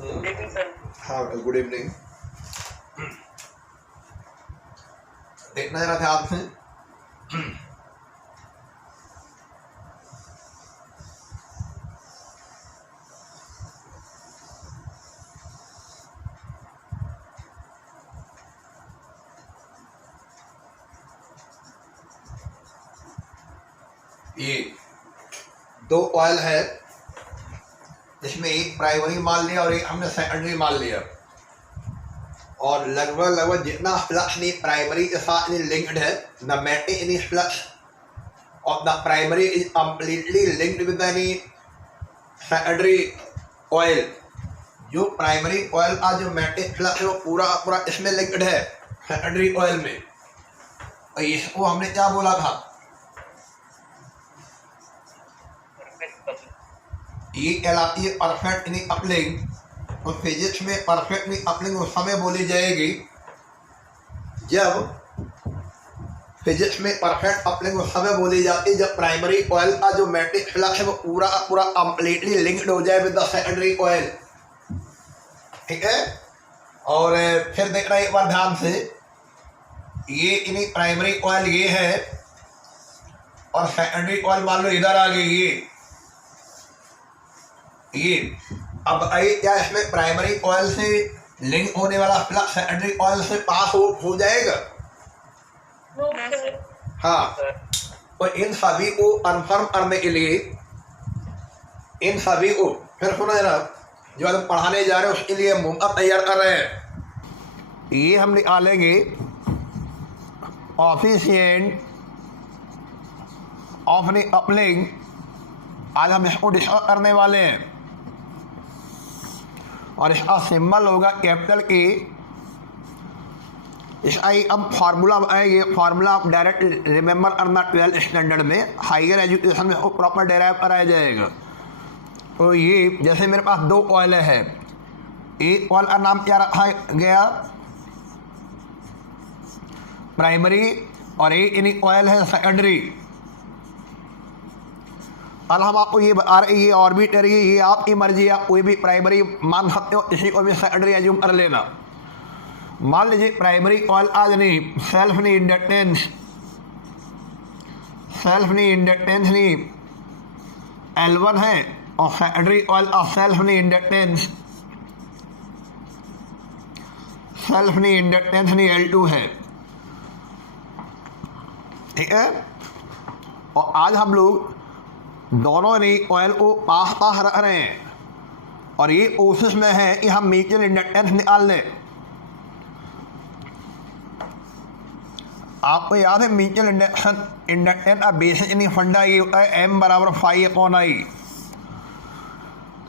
Good evening sir. हाँ good evening. देखना जरा ध्यान से। ये दो ऑयल है जिसमें एक प्राइमरी मान लिया और एक हमने सेकेंडरी मान लिया, और लगभग जितना फ्लक्स नहीं प्राइमरी के साथ लिंक्ड है, द मैटिक in flux of the primary is completely linked with any secondary oil. जो प्राइमरी ऑयल का जो मैटिक फ्लक्स है वो पूरा इसमें लिंक्ड है सेकेंडरी ऑयल में। और इसको हमने क्या बोला था, ये कहलाती है परफेक्ट इन कपलिंग। और फिजिक्स में परफेक्ट इन कपलिंग उस समय बोली जाएगी जब फिजिक्स में परफेक्ट कपलिंग उस समय बोली जाती है जब प्राइमरी ऑयल का जो मैटिक फ्लक्स है वो पूरा कंप्लीटली लिंक्ड हो जाए विद द सेकेंडरी ऑयल। ठीक है। और फिर देखना एक बार ध्यान से, ये इन्हीं प्राइमरी ऑयल ये है और सेकेंडरी ऑयल मान लो इधर आ गई ये। अब आई क्या इसमें प्राइमरी ऑयल से लिंक होने वाला फ्लक्स सेकेंडरी ऑयल से पास हो जाएगा। हाँ, और इन सभी को कन्फर्म करने के लिए इन सभी को फिर सुना जरा, जो हम पढ़ाने जा रहे हैं उसके लिए मुमकिन तैयार कर रहे हैं। ये हम निकालेंगे ऑफिशिएंट ऑफ द कपलिंग। आज हम इसको डिस्कस करने वाले हैं और इसका सिंबल होगा कैपिटल ए। इसका अब फार्मूला आएगी, फार्मूला आप डायरेक्ट रिमेंबर करना 12th स्टैंडर्ड में, हायर एजुकेशन में वो प्रॉपर डेराइव कराया जाएगा। तो ये जैसे मेरे पास दो ऑयल है, एक ऑयल का नाम क्या रखा गया प्राइमरी और एक इन्हीं ऑयल है सेकेंडरी। अब हम आपको ये बता रहे ये ऑर्बिटर ये आपकी मर्जी है, आप कोई भी प्राइमरी मान सकते हो, किसी को भी सेकेंडरी एज्यूम कर लेना। मान लीजिए प्राइमरी ऑयल आज नहीं सेल्फ नहीं इंडक्टेंस नहीं L1 है और सेकेंडरी ऑयल का सेल्फ नहीं इंडक्टेंस नहीं L2 है। ठीक है। और आज हम लोग दोनों ने ऑयल को पास रख रहे हैं और ये कोशिश में है कि हम म्यूचुअल इंडक्टेंस निकाल लें। आपको याद है म्यूचुअल इंडक्टेंस का बेसिक नहीं फंडा ये होता है M बराबर φ/I।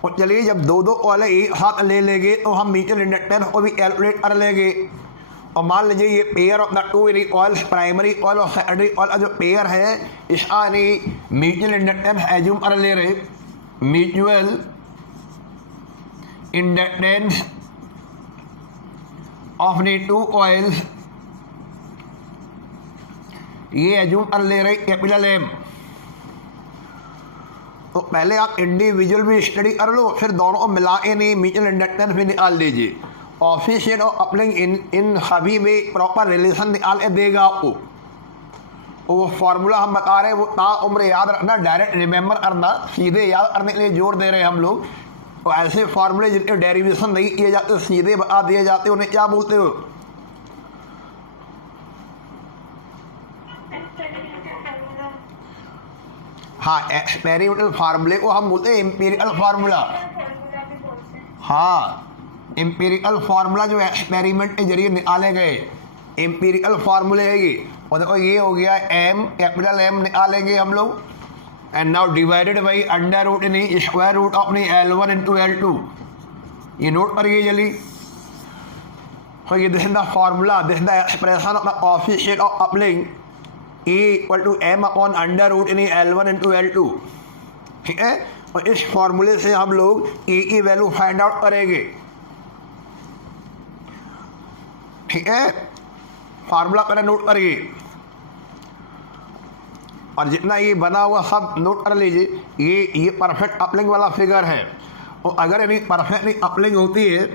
और चलिए जब दो ऑयल एक साथ ले लेंगे तो हम म्यूचुअल इंडक्टेंस को भी कैलकुलेट कर लेंगे। और मान लीजिए ये pair of the two oil primary oil और सेकेंडरी ऑयल का जो पेयर है इसका म्यूचुअल इंडक्टेंस एज्यूम कर ले रहे, mutual inductance of the two oils ये एज्यूम कर ले रहे कैपिटल M। तो पहले आप इंडिविजुअल भी स्टडी कर लो, फिर दोनों को मिला के नहीं म्यूचुअल इंडक्टेंस भी निकाल लीजिए। ऑफिशियल और कपलिंग इन सभी में प्रॉपर रिलेशन निकाल के देगा आपको। वो फार्मूला हम बता रहे हैं वो ताउम्र याद रखना, डायरेक्ट रिमेंबर करना, सीधे याद करने के लिए जोर दे रहे हैं हम लोग। तो ऐसे फार्मूले जिनके डेरिवेशन नहीं किए जाते सीधे बता दिए जाते उन्हें क्या बोलते हो? हाँ, एक्सपेरिमेंटल फार्मूले को हम बोलते हैं एम्पिरिकल फार्मूला। हाँ, एम्पिरिकल फार्मूला जो एक्सपेरिमेंट के जरिए निकाले गए एम्पिरिकल फार्मूले है ये। और देखो ये हो गया M, कैपिटल M निकालेंगे हम लोग, and now divided by under root नहीं स्क्वायर रूट अपनी L1 इंटू L2। ये नोट करिए जल्दी। तो ये this is the formula, this is the expression of the coefficient of coupling E equal to M upon under root नहीं L1 into L2। ठीक है। और इस फार्मूले से हम लोग E की वैल्यू फाइंड आउट करेंगे। ठीक है। फार्मूला पहले नोट करिए और जितना ये बना हुआ सब नोट कर लीजिए। ये परफेक्ट कपलिंग वाला फिगर है और अगर यानी परफेक्टली अपलिंग होती है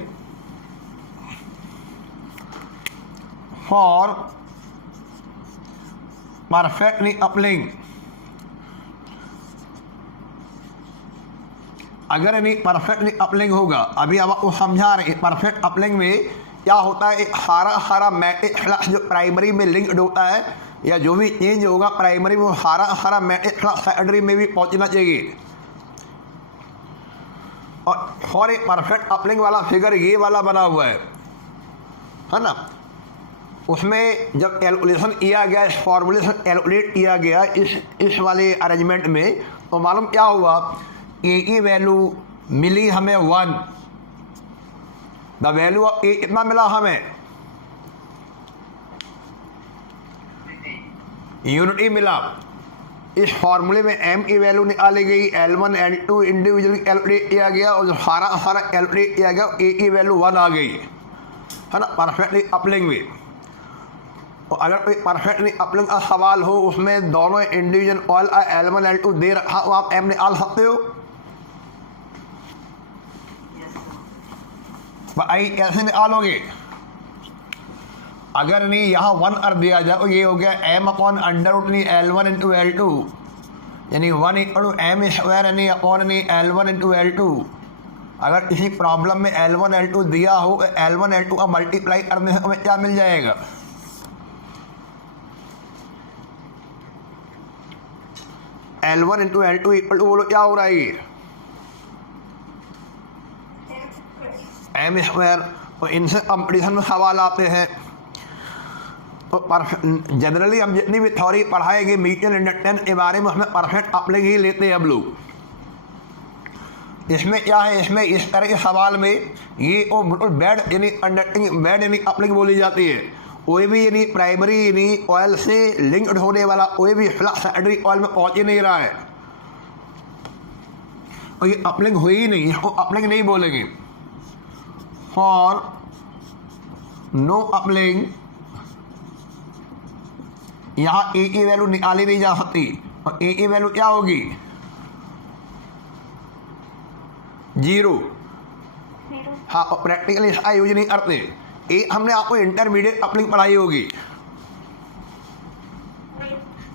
फॉर परफेक्टली अपलिंग, अगर यानी परफेक्टली अपलिंग होगा, अभी हम आपको समझा रहे हैं परफेक्ट अपलिंग में क्या होता है। एक हारा मैग्नेटिक फ्लक्स जो प्राइमरी में लिंक्ड होता है या जो भी चेंज होगा प्राइमरी में, वो हारा मैग्नेटिक फ्लक्स सेकेंडरी में भी पहुंचना चाहिए। और फॉर एक परफेक्ट अपलिंग वाला फिगर ये वाला बना हुआ है ना, उसमें जब कैलकुलेशन किया गया, फॉर्मूलेशन कैलकुलेट किया गया इस वाले अरेंजमेंट में, तो मालूम क्या हुआ, ए की वैल्यू मिली हमें 1, द वैल्यू ऑफ ए कितना मिला हमें, यूनिटी मिला। इस फॉर्मूले में एम की वैल्यू निकाली गई, L1 L2 इंडिविजुअली कैलकुलेट किया गया और जो सारा कैलकुलेट किया गया ए की वैल्यू 1 आ गई, है ना, परफेक्टली अपलिंग में। तो अगर कोई परफेक्टली अपलिंग का सवाल हो, उसमें दोनों इंडिविजुअल ऑयल L1 L2 दे रखा हो, आप एम निकाल सकते हो। भाई कैसे निकालोगे, अगर नहीं यहाँ 1 कर दिया जाए तो ये हो गया m अपॉन अंडर रूट नहीं L1 इंटू L2, यानी 1 इक्वल टू m स्क्वायर यानी अपॉन नहीं L1 इंटू L2। अगर किसी प्रॉब्लम में L1 L2 दिया हो, L1 L2 का मल्टीप्लाई करने से हमें क्या मिल जाएगा, L1 into L2 equal to, बोलो क्या हो रहा है ये, m स्क्वायर। तो इनसे कंपटीशन में सवाल आते हैं। तो जनरली हम जितनी भी थ्योरी पढ़ाएंगे म्यूचुअल इंडक्टेंस के बारे में, उसमें परफेक्ट अपलिंग ही लेते हैं हम लोग। इसमें क्या है, इसमें इस तरह के सवाल में ये वो बिल्कुल बैड यानी कंडक्टिंग, बैड यानी अपलिंग बोली जाती है। कोई भी यानी प्राइमरी यानी ऑयल से लिंक्ड होने वाला कोई भी फ्लक्स सेकेंडरी ऑयल में पहुंच ही नहीं रहा है, और ये अपलिंग हुई ही नहीं, इसको अपलिंग नहीं बोलेंगे। फॉर नो अपलिंग, यहाँ ए की वैल्यू निकाली नहीं जा सकती, और ए की वैल्यू क्या होगी, 0। हाँ, और प्रैक्टिकली इसका यूज नहीं करते। एक हमने आपको इंटरमीडिएट अपलिंग पढ़ाई होगी,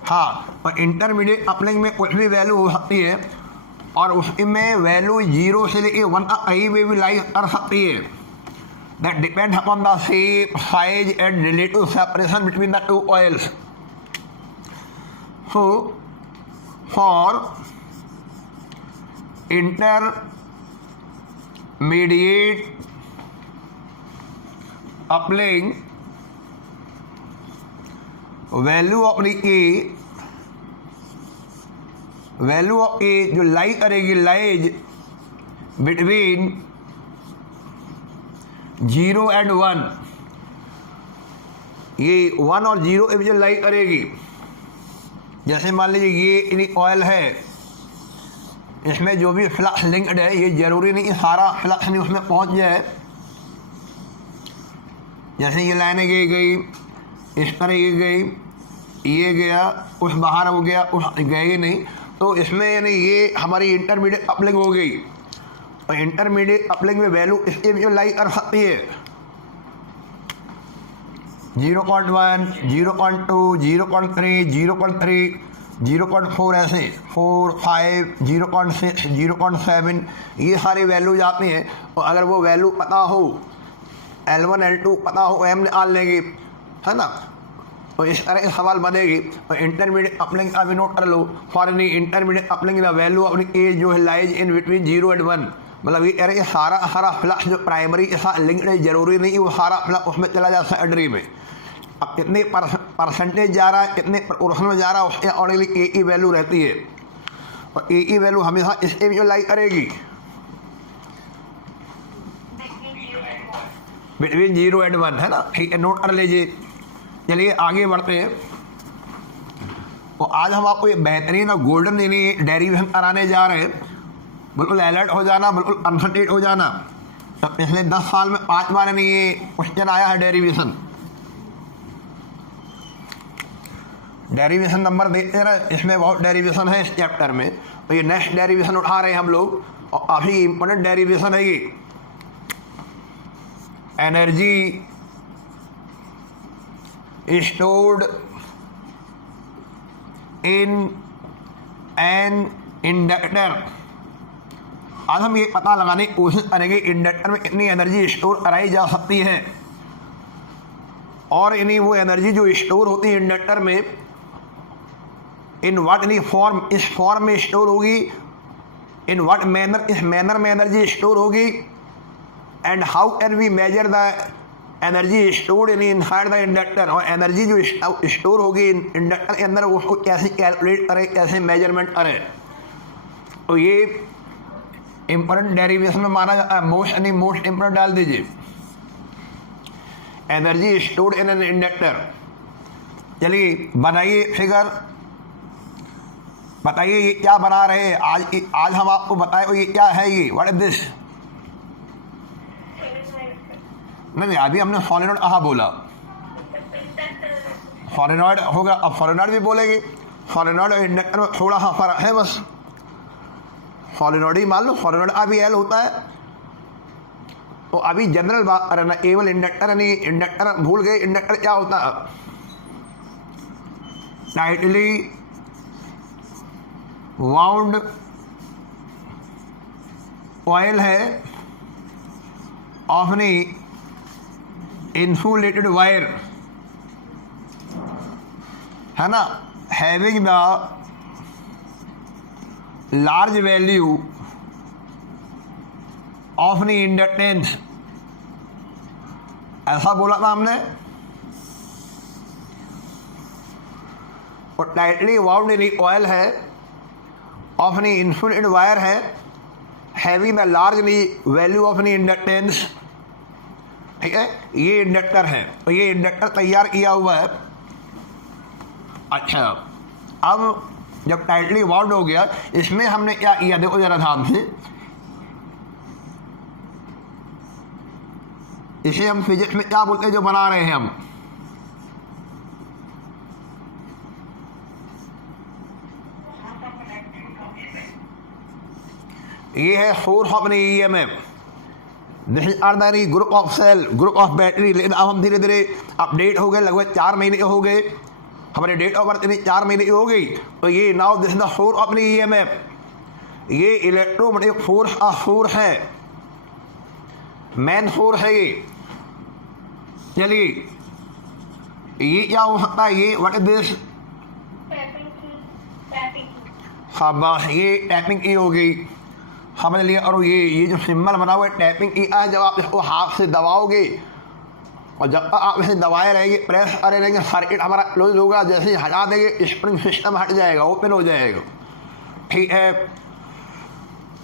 हाँ, और इंटरमीडिएट अपलिंग में कुछ भी वैल्यू हो सकती है और उसमें वैल्यू 0 से लेके 1 तक कहीं भी लाई कर सकती है। That depend upon the shape, size and relative separation between the two coils. So, for intermediate coupling, value of a जो लाई करेगी, लाइज बिटवीन 0 एंड 1, ये 1 और 0 के बीच लाई करेगी। जैसे मान लीजिए ये इनी ऑयल है, इसमें जो भी फ्लक्स लिंक्ड है, ये जरूरी नहीं सारा फ्लक्स नहीं उसमें पहुंच जाए। जैसे ये लाइनें गई, इस तरह ये गई, ये गया, उस बाहर हो गया, उस गए नहीं, तो इसमें यानी ये हमारी इंटरमीडिएट अपलिंग हो गई। और इंटरमीडिएट अपलिंग में वैल्यू इसके भी लाई कर सकती है, 0.1, 0.2, 0.3, 0.3, 0.4, ऐसे 4, 5, 0.6, 0.7, ये सारी वैल्यूज आती हैं। और अगर वो वैल्यू पता हो, L1 L2 पता हो, एम निकाल लेंगे, है ना। तो इस तरह के सवाल बनेगी। तो इंटरमीडिएट अपलिंग का भी नोट कर लो। For any intermediate coupling the value अपनी एज जो है लाइज इन बिटवीन 0 एंड 1, मतलब ये अरे सारा फ्लक्स जो प्राइमरी के साथ लिंक्ड है, जरूरी नहीं वो सारा फ्लक्स उसमें चला जाए सेकेंडरी में। अब कितने परसेंटेज जा रहा है, कितने प्रोपोर्शन में जा रहा है, उसके अकॉर्डिंगली ए की वैल्यू रहती है। और ए की वैल्यू हमेशा इसके भी लाई करेगी बिटवीन 0 एंड 1, है ना। ठीक है, नोट कर लीजिए। चलिए आगे बढ़ते हैं। तो आज हम आपको एक बेहतरीन और गोल्डन यानी डेरिवेशन कराने जा रहे हैं। बिल्कुल अलर्ट हो जाना, बिल्कुल कंसंट्रेट हो जाना। तो पिछले 10 साल में 5 बार यानी ये क्वेश्चन आया है डेरिवेशन। डेरिवेशन नंबर देखते रहे, इसमें बहुत डेरिवेशन है इस चैप्टर में। तो ये नेक्स्ट डेरिवेशन उठा रहे हैं हम लोग। और काफ़ी इंपॉर्टेंट डेरिवेशन है ये। Energy stored in an inductor. आज हम ये पता लगाने की कोशिश करेंगे इंडक्टर में कितनी एनर्जी स्टोर कराई जा सकती है, और यानी वो एनर्जी जो स्टोर होती है इंडक्टर में इन व्हाट यानी फॉर्म, इस फॉर्म में स्टोर होगी, इन व्हाट मैनर, इस मैनर में एनर्जी स्टोर होगी, and how can we measure the energy stored in inside the inductor. और एनर्जी जो स्टोर होगी इंडक्टर के अंदर उसको कैसे कैलकुलेट करें, कैसे मेजरमेंट करें। तो ये इंपॉर्टेंट डेरिवेशन में माना जाता है। मोस्ट यानी मोस्ट इंपॉर्टेंट डाल दीजिए, energy stored in an inductor. चलिए बनाइए फिगर, बताइए ये क्या बना रहे हैं आज हम आपको बताए ये क्या है, ये व्हाट इज दिस। नहीं अभी हमने सोलेनॉइड कहाँ बोला, सोलेनॉइड होगा, अब सोलेनॉइड भी बोलेंगे। सोलेनॉइड और इंडक्टर में थोड़ा सा फर्क है बस, सोलेनॉइड ही मान लो, सोलेनॉइड अभी एल होता है। तो अभी जनरल बात कर ना, केवल इंडक्टर नहीं, इंडक्टर भूल गए, इंडक्टर क्या होता है, टाइटली वाउंड ऑयल है ऑफ एनी इंसुलेटेड वायर, है ना, having the large value of any inductance. ऐसा बोला था हमने। और टाइटली वाउंड एनी ऑयल है ऑफ एनी इंसुलेटेड वायर है having the large any value of any inductance. ठीक है, ये इंडक्टर है, तो ये इंडक्टर तैयार किया हुआ है। अच्छा, अब जब टाइटली वाउंड हो गया, इसमें हमने क्या किया, देखो जरा ध्यान से, इसे हम फिजिक्स में क्या बोलते हैं जो बना रहे हैं हम, ये है source of EMF, this is ordinary group of cell, group of battery. लेकिन अब हम धीरे धीरे अपडेट हो गए, लगभग 4 महीने हो गए, हमारे डेट ऑफ बर्थ 4 महीने की हो गई। तो ये now this the source of EMF, ये इलेक्ट्रोमैग्नेटिक फोर्स का सोर्स है, मेन सोर्स है ये। चलिए ये क्या हो सकता है, ये व्हाट इज दिस, शाबाश, ये टैपिंग की हो गई, समझ लिया। और ये जो सिंबल बना हुआ है टैपिंग की है, जब आप इसको हाथ से दबाओगे और जब तक आप इसे दबाए रहेंगे, प्रेस करे रहेंगे, सर्किट हमारा क्लोज होगा, जैसे ही हटा देंगे स्प्रिंग सिस्टम हट जाएगा, ओपन हो जाएगा। ठीक है,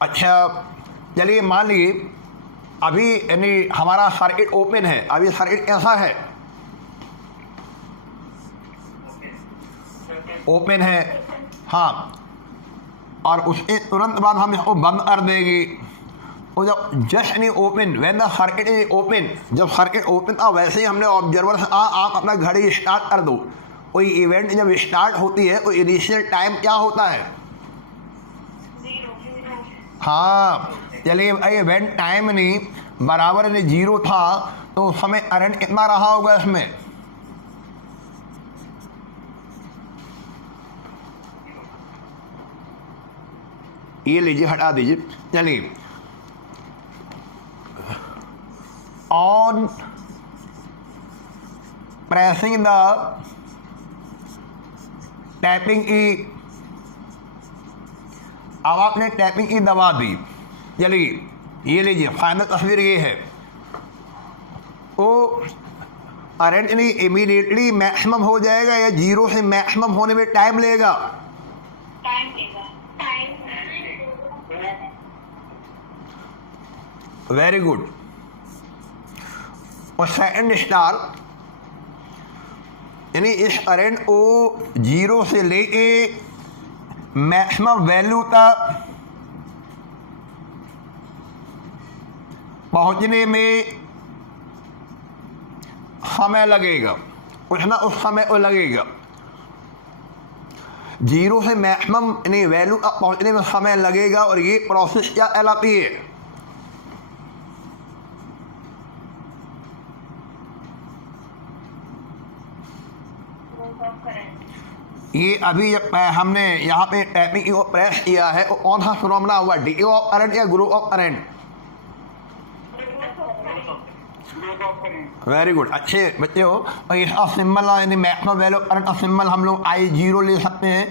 अच्छा चलिए मान लीजिए अभी यानी हमारा सर्किट ओपन है, अभी सर्किट कैसा है, ओपन है, हाँ, और उसके तुरंत बाद हम इसको बंद कर देंगे। और जब जस्ट नहीं open, when the circuit is open, जब सर्किट ओपन था वैसे ही हमने ऑब्जर्वर से आप अपना घड़ी स्टार्ट कर दो। कोई इवेंट जब स्टार्ट होती है तो इनिशियल टाइम क्या होता है, हाँ, चलिए भाई इवेंट टाइम नहीं बराबर नहीं 0 था, तो उस समय करंट कितना रहा होगा इसमें, ये लीजिए हटा दीजिए। चलिए ऑन प्रेसिंग द टैपिंग की, अब आपने टैपिंग की दबा दी। चलिए ये लीजिए फाइनल तस्वीर ये है, तो करंट नहीं इमीडिएटली मैक्सिमम हो जाएगा या 0 से मैक्सिमम होने में टाइम लेगा, टाइम लेगा, वेरी गुड। और सेकंड स्टार यानी इस करंट को 0 से लेके मैक्सिमम वैल्यू तक पहुंचने में समय लगेगा, कुछ ना उस समय को लगेगा। जीरो से मैक्सिमम यानी वैल्यू तक पहुंचने में समय लगेगा और ये प्रोसेस क्या कहलाती है? growth of current. ये अभी जब हमने यहाँ पे टैपिंग को प्रेस किया है, वो कौन सा फिनोमेना हुआ? डी ऑफ करंट या growth of current? Very good, अच्छे बच्चे हो। और इसका सिंबल यानी मैक्सिमम वैल्यू करंट का सिंबल हम लोग आई जीरो ले सकते हैं,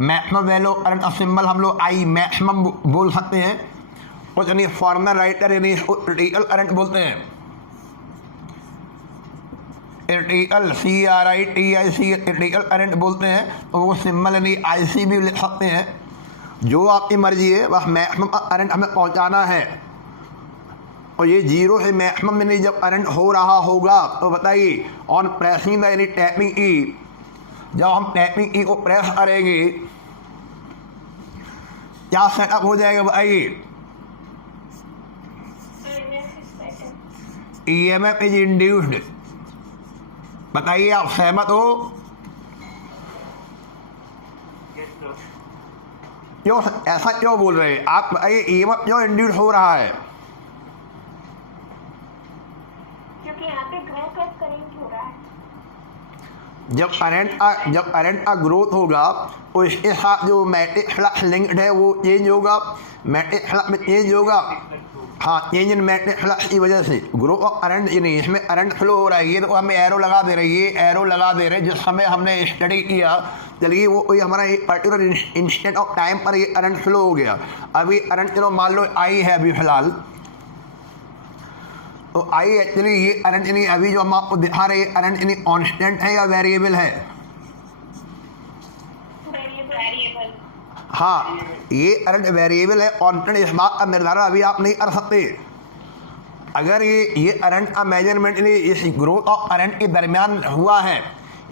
मैक्सिमम वैल्यू करंट का सिंबल हम लोग आई मैक्सिमम बोल सकते हैं। और यानी फॉर्मल राइटर यानी क्रिटिकल करंट बोलते हैं, क्रिटिकल CRITIC क्रिटिकल करंट बोलते हैं। तो वो सिंबल यानी IC भी लिख सकते हैं, जो आपकी मर्जी है, बस मैक्सिमम करंट हमें पहुंचाना है। और ये जीरो से मैक्सिमम में जब करंट हो रहा होगा तो बताइए ऑन प्रेसिंग द यानी टैपिंग की, जब हम टैपिंग की को प्रेस करेंगे क्या सेटअप हो जाएगा बताइए? EMF is induced. बताइए आप सहमत हो? क्यों ऐसा क्यों बोल रहे हैं आप? बताइए EMF क्यों इंड्यूस हो रहा है? क्योंकि यहाँ पे ग्रोथ ऑफ करंट हो रहा है। जब करंट का ग्रोथ होगा तो इसके साथ जो मैग्नेटिक फ्लक्स लिंक्ड है वो चेंज होगा, मैग्नेटिक फ्लक्स में चेंज होगा। हाँ, चेंज इन मैग्नेटिक फ्लक्स की वजह से ग्रोथ ऑफ करंट यानी इसमें करंट फ्लो हो रहा है। ये तो हमें एरो लगा दे रही है, एरो लगा दे रहे जिस समय हमने स्टडी किया, चलिए वो कोई हमारा एक पर्टिकुलर इंस्टेंट ऑफ टाइम पर ये करंट फ्लो हो गया। अभी करंट चलो मान लो आई है अभी फिलहाल, तो आई एक्चुअली ये करंट यानी अभी जो हम आपको दिखा रहे हैं करंट यानी कांस्टेंट है या वेरिएबल है? वेरिएबल। हाँ, ये करंट वेरिएबल है, कांस्टेंट इस बात का निर्धारण अभी आप नहीं कर सकते। अगर ये करंट का मेजरमेंट इस ग्रोथ ऑफ करंट के दरमियान हुआ है,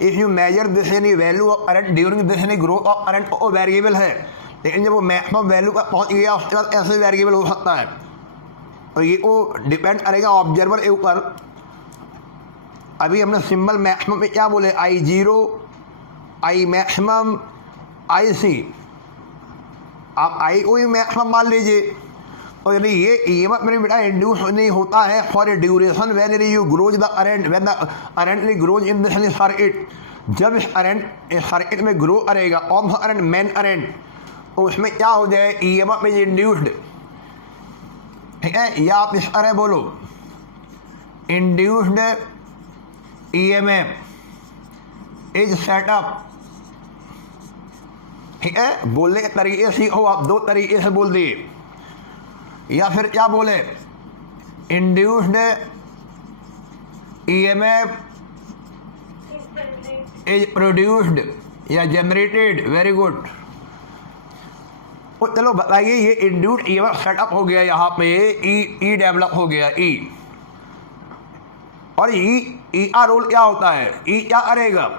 इफ यू मेजर दिस यानी value of current during this यानी ग्रोथ ऑफ करंट, वो वेरिएबल है। लेकिन जब वो मैक्सिमम वैल्यू पर पहुंच गया उसके बाद ऐसे वेरिएबल हो सकता है। तो ये को डिपेंड करेगा ऑब्जर्वर के ऊपर। अभी हमने सिंबल मैक्सिमम में क्या बोले? आई जीरो, आई मैक्सिमम, IC। आप आई को ही मैक्सिमम मान लीजिए। तो यानी ये EMF में बेटा इंड्यूस नहीं होता है for a duration when you grows the current, when the current grows in this circuit. जब इस करंट सर्किट में ग्रो करेगा on the current main current, तो उसमें क्या हो जाए? EMF is induced. ठीक है, या आप इस तरह बोलो इंड्यूस्ड EMF इज सेटअप। ठीक है, बोलने के तरीके से हो, आप दो तरीके से बोल दिए। या फिर क्या बोले? इंड्यूस्ड EMF इज प्रोड्यूस्ड या जनरेटेड। Very good. तो चलो बताइए ये इंड्यूस्ड EMF सेटअप हो गया, यहाँ पे ई डेवलप हो गया ई। और ई का रोल क्या होता है? ई क्या करेगा?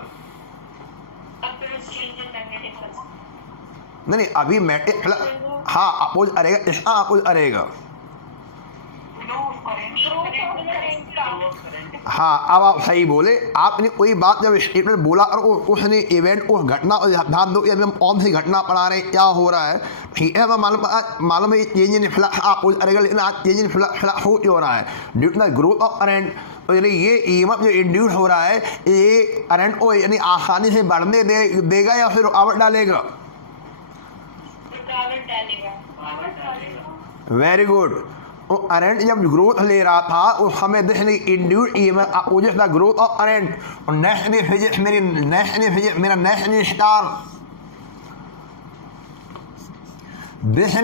नहीं अभी मैग्नेटिक फ्लक्स, हाँ अपोज करेगा, इसका अपोज करेगा। हाँ, अब आप सही बोले। आपने कोई बात जब स्टेटमेंट बोला और उसने इवेंट उस घटना और ध्यान दो कि अभी हम कौन सी घटना पढ़ा रहे हैं, क्या हो रहा है। ठीक है, मैं मालूम है चेंज इन फ्लक्स अपोज करेगा, लेकिन आज चेंज इन फ्लक्स हो क्यों रहा है? Due to the growth of current. तो यानी ये EMF जो इंड्यूस हो रहा है, ये करंट को यानी आसानी से बढ़ने देगा या फिर रुकावट डालेगा? Very good. तो करंट जब ग्रोथ ले रहा था उस समय this induce EMF opposite the growth of current. और नेशनल फिजिक्स मेरा national star this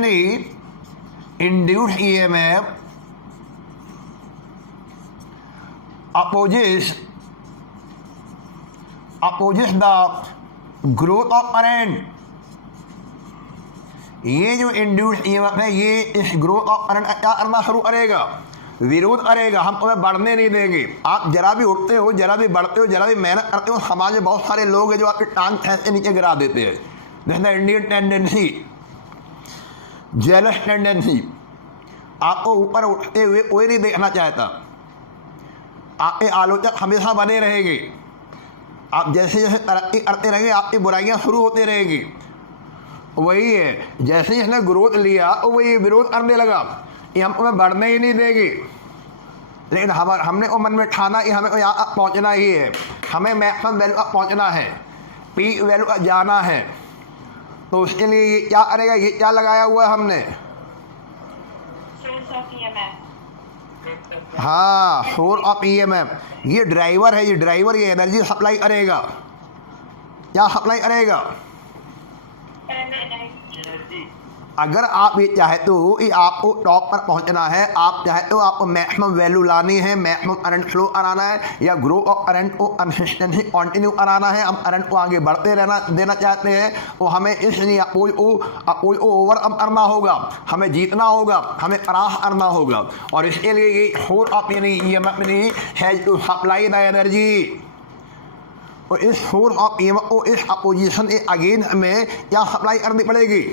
induce EMF opposite the growth of current. ये जो इंड्यूस EMF है ये इस ग्रोथ ऑफ करंट क्या करना शुरू करेगा? विरोध करेगा। हम तुम्हें बढ़ने नहीं देंगे। आप जरा भी उठते हो, जरा भी बढ़ते हो, जरा भी मेहनत करते हो, समाज में बहुत सारे लोग हैं जो आपकी टांग खींच के नीचे गिरा देते हैं। This the Indian tendency, jealous tendency. आपको ऊपर उठते हुए कोई नहीं देखना चाहता। आपके आलोचक हमेशा बने रहेंगे। आप जैसे जैसे तरक्की करते रहेंगे आपकी बुराइयां शुरू होते रहेंगी। वही है, जैसे ही इसने ग्रोथ लिया वो ये विरोध करने लगा, ये हमें बढ़ने ही नहीं देगी। लेकिन हमने वो मन में ठाना कि हमें यहाँ पहुँचना ही है, हमें मैक्सिमम वैल्यू तक पहुँचना है, पीक वैल्यू तक जाना है। तो उसके लिए ये क्या करेगा, ये क्या लगाया हुआ है हमने, सोर्स ऑफ ईएमएफ। हाँ सोर्स ऑफ ईएमएफ, ये ड्राइवर है, ये ड्राइवर ये एनर्जी सप्लाई करेगा, क्या सप्लाई करेगा। एनर्जी। अगर आप ये चाहते हो कि आपको टॉप पर पहुंचना है, आप चाहते हो आपको मैक्सिमम वैल्यू लानी है, मैक्सिमम करंट फ्लो कराना है, या ग्रो ऑफ करंट को कंसिस्टेंटली कंटिन्यू कराना है, हम करंट को आगे बढ़ते रहना देना चाहते हैं, तो हमें इसलिए अपोज को ओवरकम करना होगा, हमें जीतना होगा, हमें क्रॉस करना होगा। और इसके लिए ये फोर ऑफ यानी EMF has to supply the energy. तो इस फोर्स ऑफ ईएमएफ को इस अपोजिशन के अगेंस्ट में क्या सप्लाई करनी पड़ेगी,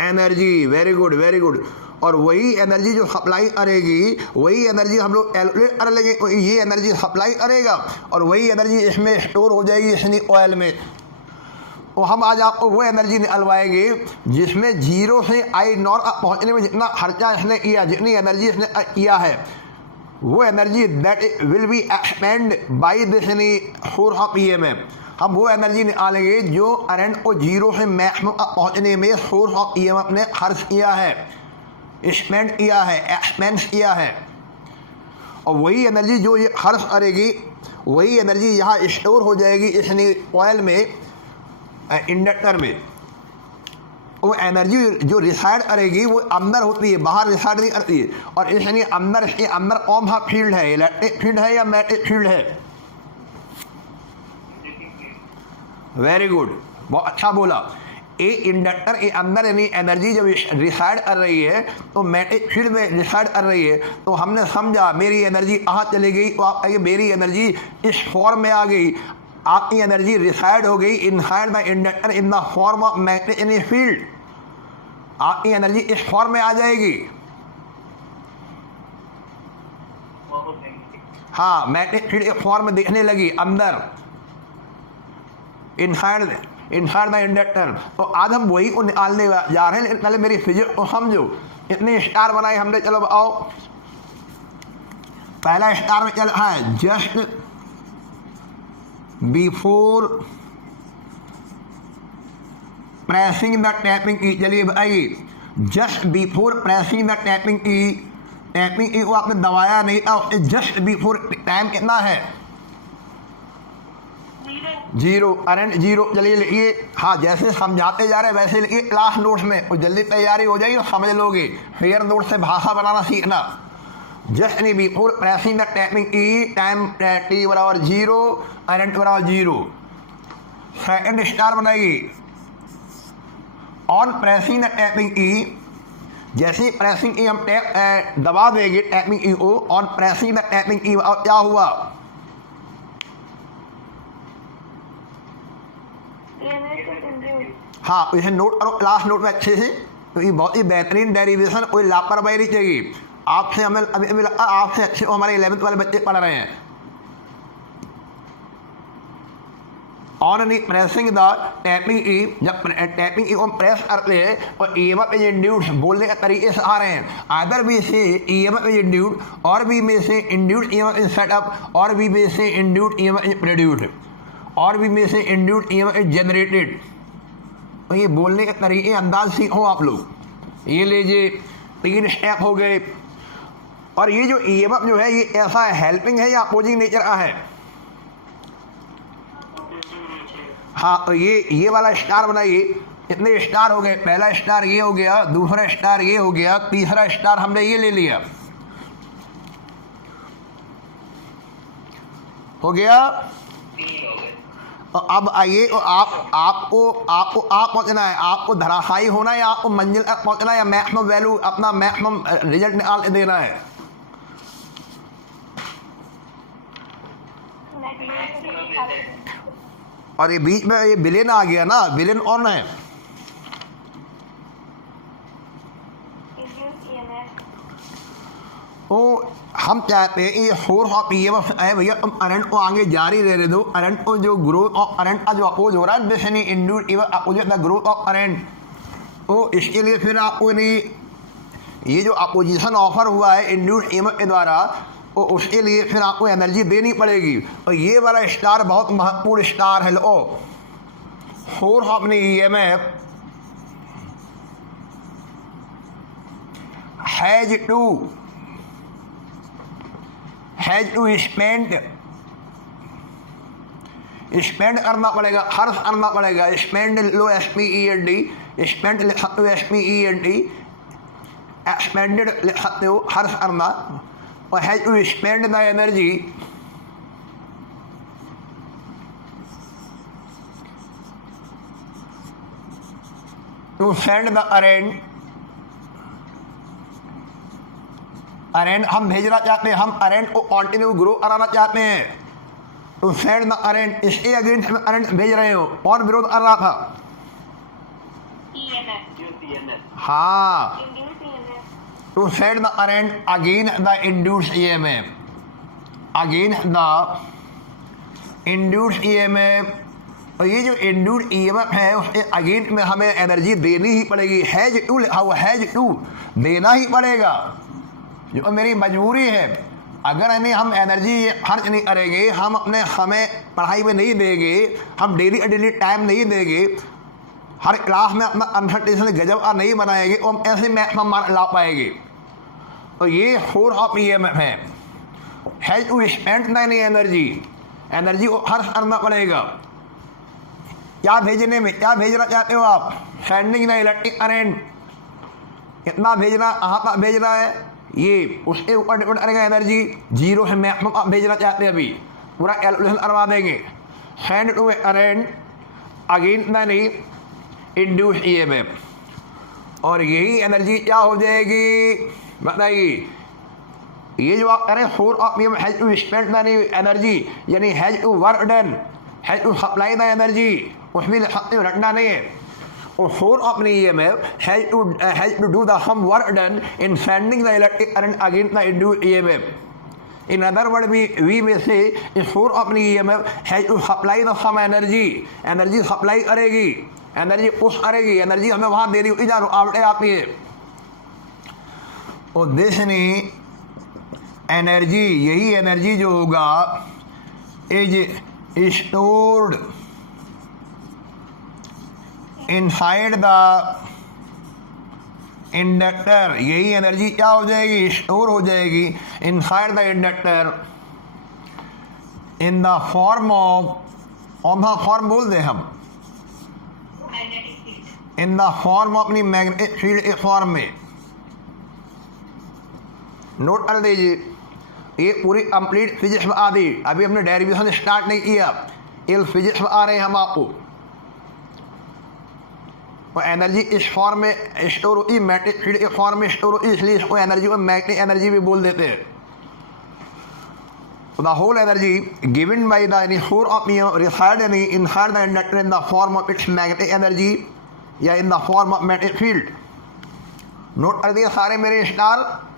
energy. Very good very good. और वही एनर्जी जो सप्लाई करेगी, वही एनर्जी हम लोग कैलकुलेट कर लेंगे, ये एनर्जी सप्लाई करेगा और वही एनर्जी इसमें स्टोर हो जाएगी इसने ऑयल में। तो हम आज आपको वो एनर्जी निकलवाएंगे जिसमें जीरो से आई नॉट पहुँचने में जितना खर्चा इसने किया, जितनी एनर्जी इसने किया है, वो energy that will be expand by this force of EMF. हम वो एनर्जी निकालेंगे जो करंट को जीरो से मैक्सिमम तक पहुँचने में सोर्स ऑफ ईएमएफ ने खर्च किया है, स्पेंड किया है, एक्सपेंस किया है। और वही एनर्जी जो ये खर्च करेगी, वही एनर्जी यहाँ स्टोर हो जाएगी इसने ऑयल में, इंडक्टर में। वो एनर्जी जो रिसाइड करेगी वो अंदर होती है, बाहर रिसाइड नहीं करती है। और इसलिए अंदर इसके अंदर कौन सा फील्ड है, इलेक्ट्रिक फील्ड है या मैग्नेटिक फील्ड है। वेरी गुड, बहुत अच्छा बोला। एक इंडक्टर के अंदर यानी एनर्जी जब रिसाइड कर रही है तो मैग्नेटिक फील्ड में रिसाइड कर रही है, तो हमने समझा मेरी एनर्जी कहाँ चली गई, तो आप कहिए मेरी एनर्जी इस फॉर्म में आ गई, आपकी एनर्जी रिसाइड हो गई inside the inductor in the form of magnetic field. आपकी एनर्जी इस फॉर्म में आ जाएगी। हाँ, मैग्नेटिक फील्ड एक फॉर्म में दिखने लगी अंदर इनसाइड द इंडक्टर। तो आज हम वही को निकालने जा रहे हैं, लेकिन पहले मेरी फिजिक्स को समझो। इतने स्टार बनाए हमने, चलो आओ। पहला स्टार में चल रहा है just before pressing the tapping की। चलिए बताइए, just before pressing the tapping की को आपने दबाया नहीं था, जस्ट बिफोर टाइम कितना है, जीरो, करंट जीरो। चलिए लिखिए, हाँ जैसे समझाते जा रहे हैं वैसे लिखिए क्लास नोट्स में, और जल्दी तैयारी हो जाएगी और समझ लोगे। फेयर नोट से भाषा बनाना सीखना। Just before pressing the tapping की, टाइम टी बराबर जीरो, करंट बराबर जीरो। सेकंड स्टार बनाइए, ऑन प्रेसिंग द टैपिंग की, जैसे प्रेसिंग की हम टैप दबा देंगे टैपिंग की को, ऑन प्रेसिंग द टैपिंग की क्या हुआ, हाँ इसे नोट करो क्लास नोट में अच्छे से, तो ये बहुत ही बेहतरीन डेरिवेशन, कोई लापरवाही नहीं चाहिए। आपसे हमें अभी लगता आपसे अच्छे हमारे 11th वाले बच्चे पढ़ रहे हैं। ऑन नी प्रेसिंग द टैपिंग ई, जब टैपिंग ई को प्रेस करते हैं और ईएमएफ इज इंड्यूस्ड बोलने के तरीके से आ रहे हैं। आइदर बी से ईएमएफ इज इंड्यूस्ड, और बी में से इंड्यूस्ड ईएमएफ इज सेटअप, और बी में से इंड्यूस्ड ईएमएफ इज प्रोड्यूस्ड, और बी में से इंड्यूस्ड ईएमएफ इज जनरेटेड। तो ये बोलने के तरीके अंदाज सीखो आप लोग। ये लीजिए 3 स्टेप हो गए। और ये जो ईएमएफ जो है ये ऐसा हेल्पिंग है या अपोजिंग नेचर का है, हाँ तो ये वाला स्टार बनाइए। इतने स्टार हो गए, पहला स्टार ये हो गया, दूसरा स्टार ये हो गया, तीसरा स्टार हमने ये ले लिया, हो गया। तो अब आइए, और आपको पहुंचना है, आपको धराशायी होना है या आपको मंजिल तक पहुंचना है, या मैक्सिमम वैल्यू अपना मैक्सिमम रिजल्ट निकाल देना है। और ये बीच में ये विलेन आ गया ना, विलेन कौन है, तो हम चाहते हैं ये सोर्स ऑफ ईएमएफ है भैया, तुम करंट को आगे जारी रहने दो। करंट को जो ग्रोथ ऑफ करंट का जो अपोज हो रहा है दिस नहीं induced EMF opposite the growth of current. तो इसके लिए फिर आपको नहीं ये जो अपोजिशन ऑफर हुआ है इंड्यूस्ड ईएमएफ के द्वारा, तो उसके लिए फिर आपको एनर्जी देनी पड़ेगी। और ये वाला स्टार बहुत महत्वपूर्ण स्टार है। लो source of EMF has to spend करना पड़ेगा, खर्च करना पड़ेगा। स्पेंड लो SPEND, स्पेंड लिख सकते हो SPEND, एक्सपेंडेड लिख सकते हो खर्च करना। और has to spend the energy to send the current हम भेजना चाहते हैं, हम अरेंट को कंटिन्यू ग्रो कराना चाहते हैं। तो सेंड द अरेंट, इसके अगेंस्ट में अरेंट भेज रहे हो। कौन विरोध कर रहा था? हाँ, induce EMF. To send the current against the induced EMF, against the induced EMF. और ये जो इंड्यूस्ड ईएमएफ है उसके अगेंस्ट में हमें एनर्जी देनी ही पड़ेगी। हैज टू लिखा हुआ, हैज टू देना ही पड़ेगा, जो मेरी मजबूरी है। अगर यानी हम एनर्जी खर्च नहीं करेंगे, हम अपने समय पढ़ाई में नहीं देंगे, हम डेली टाइम नहीं देंगे, हर क्लास में अपना कंसंट्रेशन गजब का नहीं बनाएंगे, तो हम ऐसे मैक्सिमम मार्क ला पाएंगे। तो ये सोर्स ऑफ ईएमएफ है। Has to spend the energy, energy को खर्च करना पड़ेगा। क्या भेजने में, क्या भेजना चाहते हो आप? सेंडिंग द इलेक्ट्रिक करंट, कितना भेजना, कहाँ तक भेजना है, ये उसके ऊपर डिपेंड करेगा। एनर्जी जीरो है, मैक्सिमम आप भेजना चाहते हैं, अभी पूरा कैलकुलेशन करवा देंगे। Send to current against the नहीं इंड्यूस्ड ईएमएफ। और यही एनर्जी क्या हो जाएगी बताइए? ये जो आप करें source of EMF has to spend the energy, यानी has to work done, has to supply the energy, उसमें रटना नहीं है। और source of EMF has to do the some work done in sending the electric current against the induced EMF. In other word we में से source of EMF has to supply the some energy, energy supply करेगी, energy push करेगी, energy हमें वहाँ दे रही होगी, जहाँ रुकावटें आती है। और देशनी एनर्जी, यही एनर्जी जो होगा is stored inside the inductor. यही एनर्जी क्या हो जाएगी? स्टोर हो जाएगी inside the inductor in the form of, कौन सा फॉर्म बोल दें हम? इन द फॉर्म ऑफ अपनी मैग्नेटिक फील्ड के फॉर्म में। नोट कर दीजिए, ये पूरी कंप्लीट फिजिक्स में आ दी। अभी हमने डेरिवेशन स्टार्ट नहीं किया, ये फिजिक्स में आ रहे हैं हम आपको। और एनर्जी इस फॉर्म में स्टोर होती, मैग्नेटिक फील्ड के फॉर्म में स्टोर होती, इसलिए इसको एनर्जी को मैग्नेटिक एनर्जी भी बोल देते हैं। The whole energy given by the source of reside inside the inductor in the form of its magnetic energy या in the form of magnetic field. Note कर दिए सारे मेरे स्टार?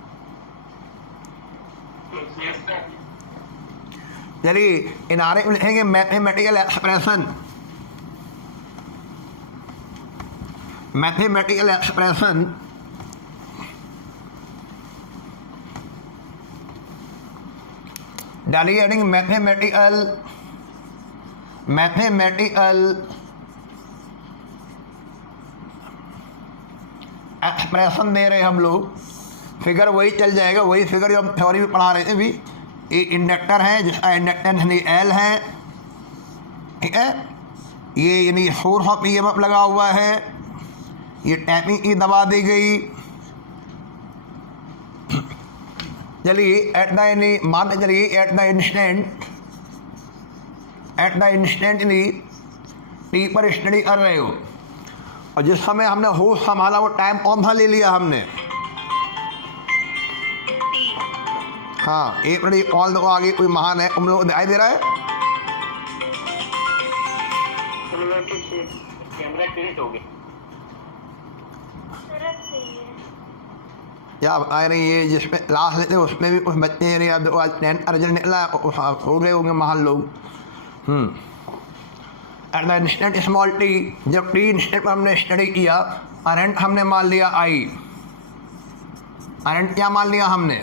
चलिए इन आरे में लिखेंगे मैथमेटिकल एक्सप्रेशन, मैथमेटिकल एक्सप्रेशन डालिए heading mathematical expression दे रहे हैं हम लोग। फिगर वही चल जाएगा, वही फिगर जो हम थ्योरी में पढ़ा रहे थे। भी ये इंडक्टर है जिसका इंडक्टेंस एल है, ठीक है। ये यानी सोर्स ऑफ ईएमएफ लगा हुआ है, ये टैपिंग की दबा दी गई। चलिए एट द यानी मान के चलिए एट द इंस्टेंट यानी टी पर स्टडी कर रहे हो, और जिस समय हमने होश संभाला वो टाइम कौन सा ले लिया हमने? हाँ, एक मिनट कॉल दो, आगे कोई महान है, तुम लोग दिखाई दे रहा है? कैमरा डिलीट हो गया। क्या आ रही है जिसमें क्लास लेते उसमें भी कुछ बच्चे हैं यार, आज 10 अर्जेंट निकला हो गए होंगे महान लोग। At the instant small T, जब टी इंस्टेंट पर हमने स्टडी किया, करंट हमने मान लिया आई। करंट क्या मान लिया हमने?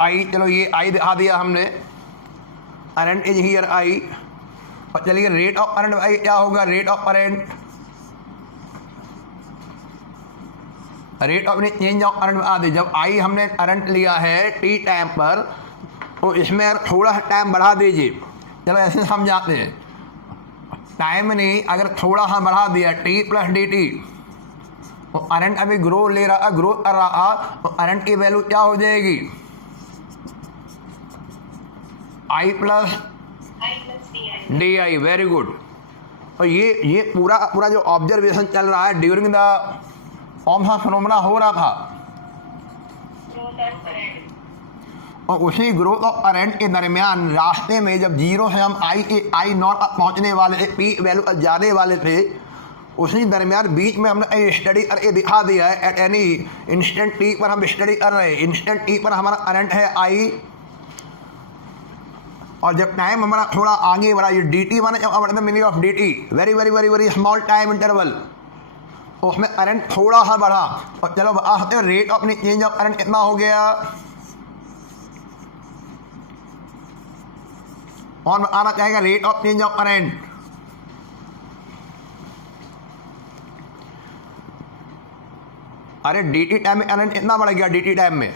आई। चलो ये आई दिखा दिया हमने, करंट इज हियर आई। और चलिए रेट ऑफ करंट आई क्या होगा? Rate of current, rate of change of current आ दे। जब आई हमने करंट लिया है टी टाइम पर, तो इसमें थोड़ा टाइम बढ़ा दीजिए। चलो ऐसे समझाते हैं, टाइम नहीं, अगर थोड़ा सा बढ़ा दिया टी प्लस डी टी, तो करंट अभी ग्रो ले रहा, ग्रोथ कर रहा, तो करंट की वैल्यू क्या हो जाएगी? I plus D I. Very good. और ये पूरा जो ऑब्जर्वेशन चल रहा है ड्यूरिंग द कौन सा फिनोमेना हो रहा था? और उसी ग्रोथ ऑफ करंट के दरमियान रास्ते में जब जीरो से हम आई नॉट पहुंचने वाले थे, पी वैल्यू जाने वाले थे, उसी दरमियान बीच में हमने स्टडी करके दिखा दिया है। एट एनी इंस्टेंट टी पर हम स्टडी कर रहे हैं, इंस्टेंट टी पर हमारा करंट है आई, और जब टाइम हमारा थोड़ा आगे बढ़ा, ये डी टी माने meaning of D T, very very very very small time interval, तो उसमें करंट थोड़ा सा बढ़ा। और चलो आते हैं rate of change of current कितना हो गया? और आना चाहेगा rate of change of current. अरे डी टी टाइम में करंट कितना बढ़ गया? डी टी टाइम में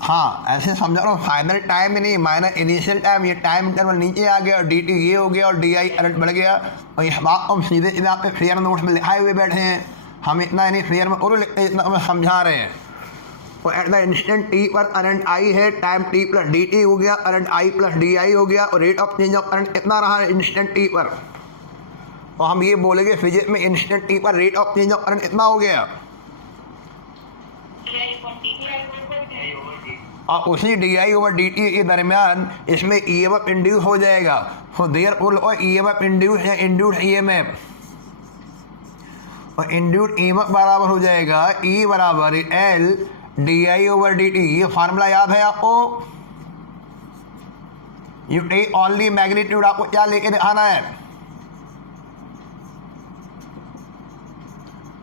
हाँ, ऐसे समझा रहा हूँ, फाइनल टाइम में नहीं, माइनस इनिशियल टाइम। ये टाइम इंटरवल नीचे आ गया और डी टी ये हो गया और डी आई करंट बढ़ गया। और इस बात को हम सीधे सीधे आपके फेयर नोट्स में लिखाए हुए बैठे हैं, हम इतना नहीं फेयर में और लिखते, इतना हमें समझा रहे हैं। तो एट द इंस्टेंट टी पर करंट आई है, time T plus D T हो गया, करंट आई प्लस डी आई हो गया, और rate of change of current कितना रहा है इंस्टेंट टी पर? तो हम ये बोलेंगे फिजिक्स में इंस्टेंट टी पर rate of change of current कितना हो गया? और उसी d i over d t के दरमियान इसमें ई एम एफ इंड्यूस हो जाएगा। So therefore E M F induce या इंड्यूस ई एम एफ, और इंड्यूस ई एम एफ बराबर हो जाएगा ई बराबर L d i over d t. ये फार्मूला याद है आपको? यू टेक ओनली मैग्नीट्यूड, आपको क्या लेके दिखाना है?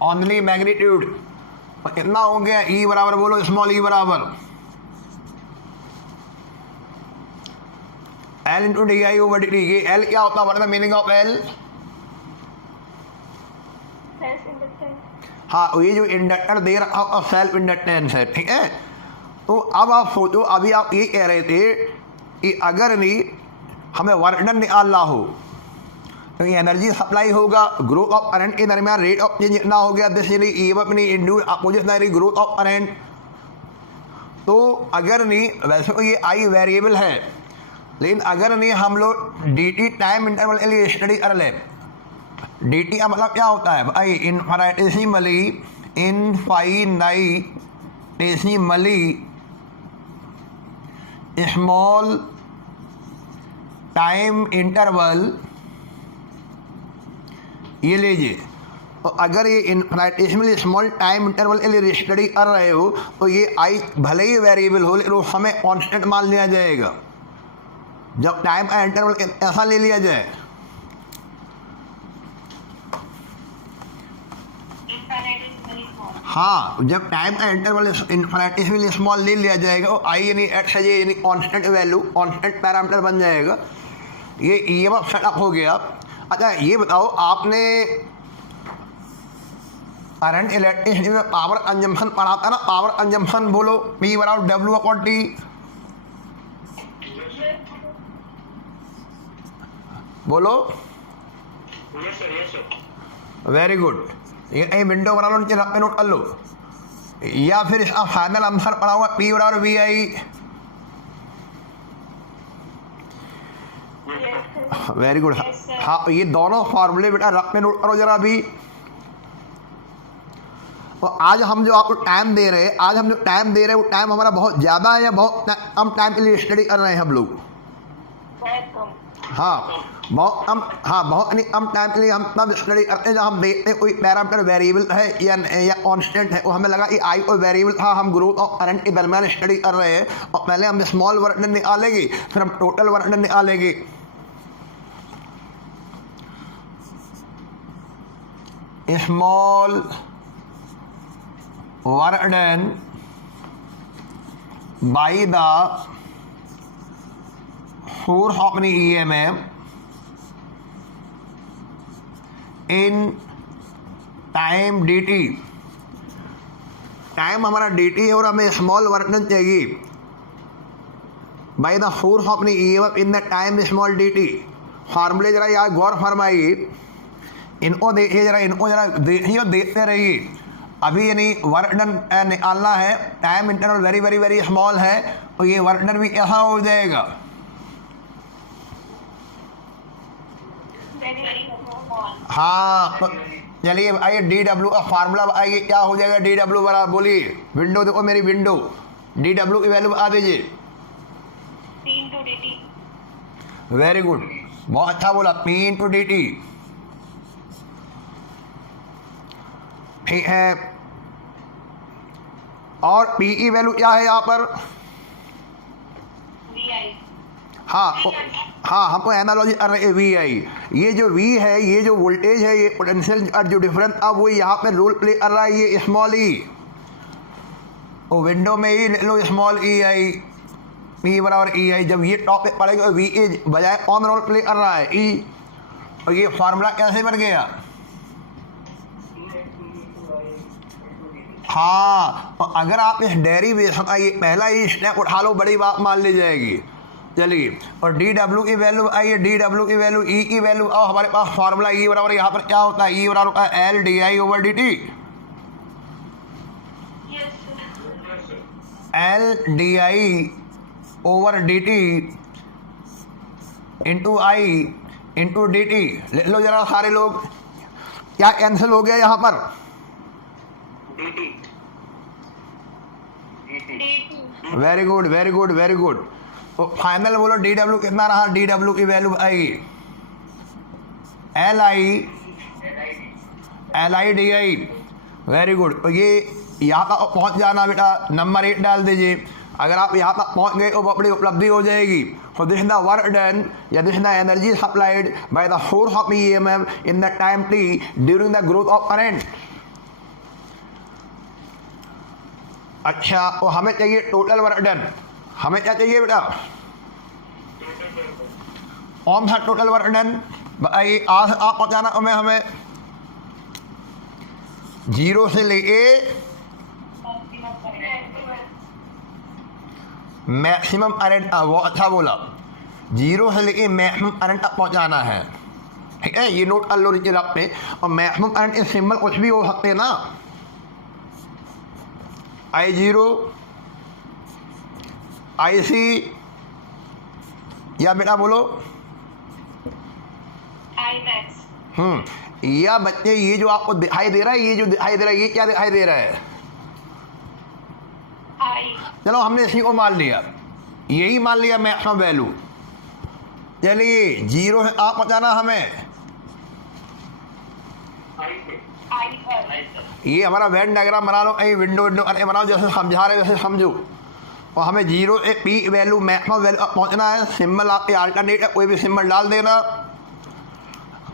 Only magnitude. और कितना हो गया? ई बराबर बोलो, स्मॉल ई बराबर L into D i over d t. ये एल क्या होता है? What is the meaning of L? Self inductance. हाँ, ये जो इंडक्टर दे रखा और सेल्फ इंडक्टेंस है, ठीक है। तो अब आप सोचो, अभी आप ये कह रहे थे कि अगर नहीं हमें वर्क डन निकालना हो तो ये एनर्जी सप्लाई होगा, ग्रोथ ऑफ करंट के दरमियान रेट ऑफ चेंज इतना हो गया, दिस इज ईएमएफ नहीं induce opposite growth of current. तो अगर नहीं, वैसे तो ये आई वेरिएबल है, लेकिन अगर नहीं हम लोग डी टी टाइम इंटरवल के लिए स्टडी कर ले, डी टी का मतलब क्या होता है भाई? इनफाइनाइटेसिमली स्मॉल टाइम इंटरवल, ये लीजिए। तो अगर ये इनफाइनाइटेसिमली स्मॉल टाइम इंटरवल के लिए स्टडी कर रहे हो तो ये आई भले ही वेरिएबल हो, लेकिन हमें कांस्टेंट मान लिया जाएगा जब टाइम का इंटरवल ऐसा ले लिया जाए। हाँ, जब टाइम का इंटरवल इनफाइनाइटेसिमली स्मॉल ले लिया जाएगा, और आई यानी एक्स है, यानी कांस्टेंट वैल्यू, कांस्टेंट पैरामीटर बन जाएगा। ये ईएमएफ सेटअप हो गया। अच्छा ये बताओ, आपने करंट इलेक्ट्रिसिटी में पावर कंजम्पशन पढ़ा था ना? पावर कंजम्पशन बोलो, पी बराबर डब्ल्यू अपॉन टी। बोलो। Very good. ये विंडो बना लो, नीचे रख पे नोट कर लो, या फिर इसका फाइनल आंसर पढ़ा हुआ पी बराबर वी आई। Very good. हाँ, ये दोनों फॉर्मूले बेटा रख पे नोट करो जरा अभी। तो आज हम जो आपको टाइम दे रहे हैं, वो टाइम हमारा बहुत ज़्यादा है या बहुत कम टाइम के लिए स्टडी कर रहे हैं हम लोग? बहुत कम। हाँ बहुत कम टाइम के लिए हम तब स्टडी करते हैं जब हम देखते हैं कोई पैरामीटर वेरिएबल है या कांस्टेंट है, वो हमें लगा कि आई कोई वेरिएबल था, हम ग्रोथ ऑफ करंट के दरमियान स्टडी कर रहे हैं और पहले हम स्मॉल वर्क डन निकालेंगे फिर हम टोटल वर्क डन निकालेंगे। Small work done by the force of an EMF in time dt, time हमारा dt है और हमें स्मॉल वर्क डन चाहिए by the force of an EMF in the time small dt। फार्मूले जरा यार गौर फरमाइए, इनको देखिए जरा, इनको जरा देखिए और देखते रहिए। अभी यानी वर्क डन निकालना है, time interval very very very small है और ये वर्क डन भी कैसा हो जाएगा, हाँ। तो चलिए आइए डी डब्ल्यू का फार्मूला आइए क्या हो जाएगा, डी डब्ल्यू बराबर, बोलिए विंडो देखो मेरी विंडो, डी डब्ल्यू की वैल्यू बता दीजिए। वेरी गुड, बहुत अच्छा बोला, P इंटू डी टी। ठीक है, और P की वैल्यू क्या है यहाँ पर, हाँ हमको एनालॉजी कर रहे हैं वी आई। ये जो वी है, ये जो वोल्टेज है, ये पोटेंशियल जो डिफरेंस अब वो यहाँ पे रोल प्ले कर रहा है, ये स्मॉल ई, वो विंडो में ही ले लो स्मॉल ई आई, ई बराबर ई आई। जब ये टॉप पे पड़ेगा वी ए बजाय कौन रोल प्ले कर रहा है, ई। और ये फार्मूला कैसे बन गया, हाँ। और अगर आप इस डेरिवेशन का ये पहला ही स्टेप उठा लो, बड़ी बात मान ली जाएगी। चलिए, और डी डब्ल्यू की वैल्यू आइए, डी डब्ल्यू की वैल्यू, ई की वैल्यू, और हमारे पास फार्मूला ई बराबर यहाँ पर क्या होता है, ई बराबर होता है L d i over d T, L d i over d T into I into D T. ले लो जरा सारे लोग, क्या कैंसिल हो गया यहाँ पर, very good very good very good. तो फाइनल बोलो डी डब्ल्यू कितना रहा, डी डब्ल्यू की वैल्यू आएगी L I D I, very good. तो ये यहाँ तक पहुँच जाना बेटा, नंबर 1 डाल दीजिए। अगर आप यहाँ तक पहुँच गए तो बड़ी उपलब्धि हो जाएगी। तो दिस द वर्क डन या this the energy supplied by the force of EMF in the time T during the growth of current. अच्छा, तो हमें चाहिए टोटल वर्क डन, हमें क्या चाहिए बेटा, कौन सा टोटल वर्क डन, बताइए। आज आप पहुँचाना हमें 0 से लेके मैक्सिमम करंट, वो अच्छा बोला, 0 से लेके मैक्सिमम करंट तक पहुँचाना है, ठीक है। ये नोट कर लो नीचे रख पे। और मैक्सिमम करंट के सिंबल कुछ भी हो सकते हैं ना, I0, IC, या बेटा बोलो Imax। या बच्चे ये जो आपको दिखाई दे रहा है, ये जो दिखाई दे रहा है, ये क्या दिखाई दे रहा है, I। चलो हमने इसी को मान लिया, यही मान लिया मैक्सिमम वैल्यू। चलिए 0 से आप पहुँचाना हमें, ये हमारा वेन डायग्राम बना लो, कहीं विंडो अरे बनाओ, जैसे समझा रहे वैसे समझो। और हमें 0 से P वैल्यू मैक्सिमम वैल्यू पहुँचना है। सिंबल आपके अल्टरनेट है, कोई भी सिंबल डाल देना,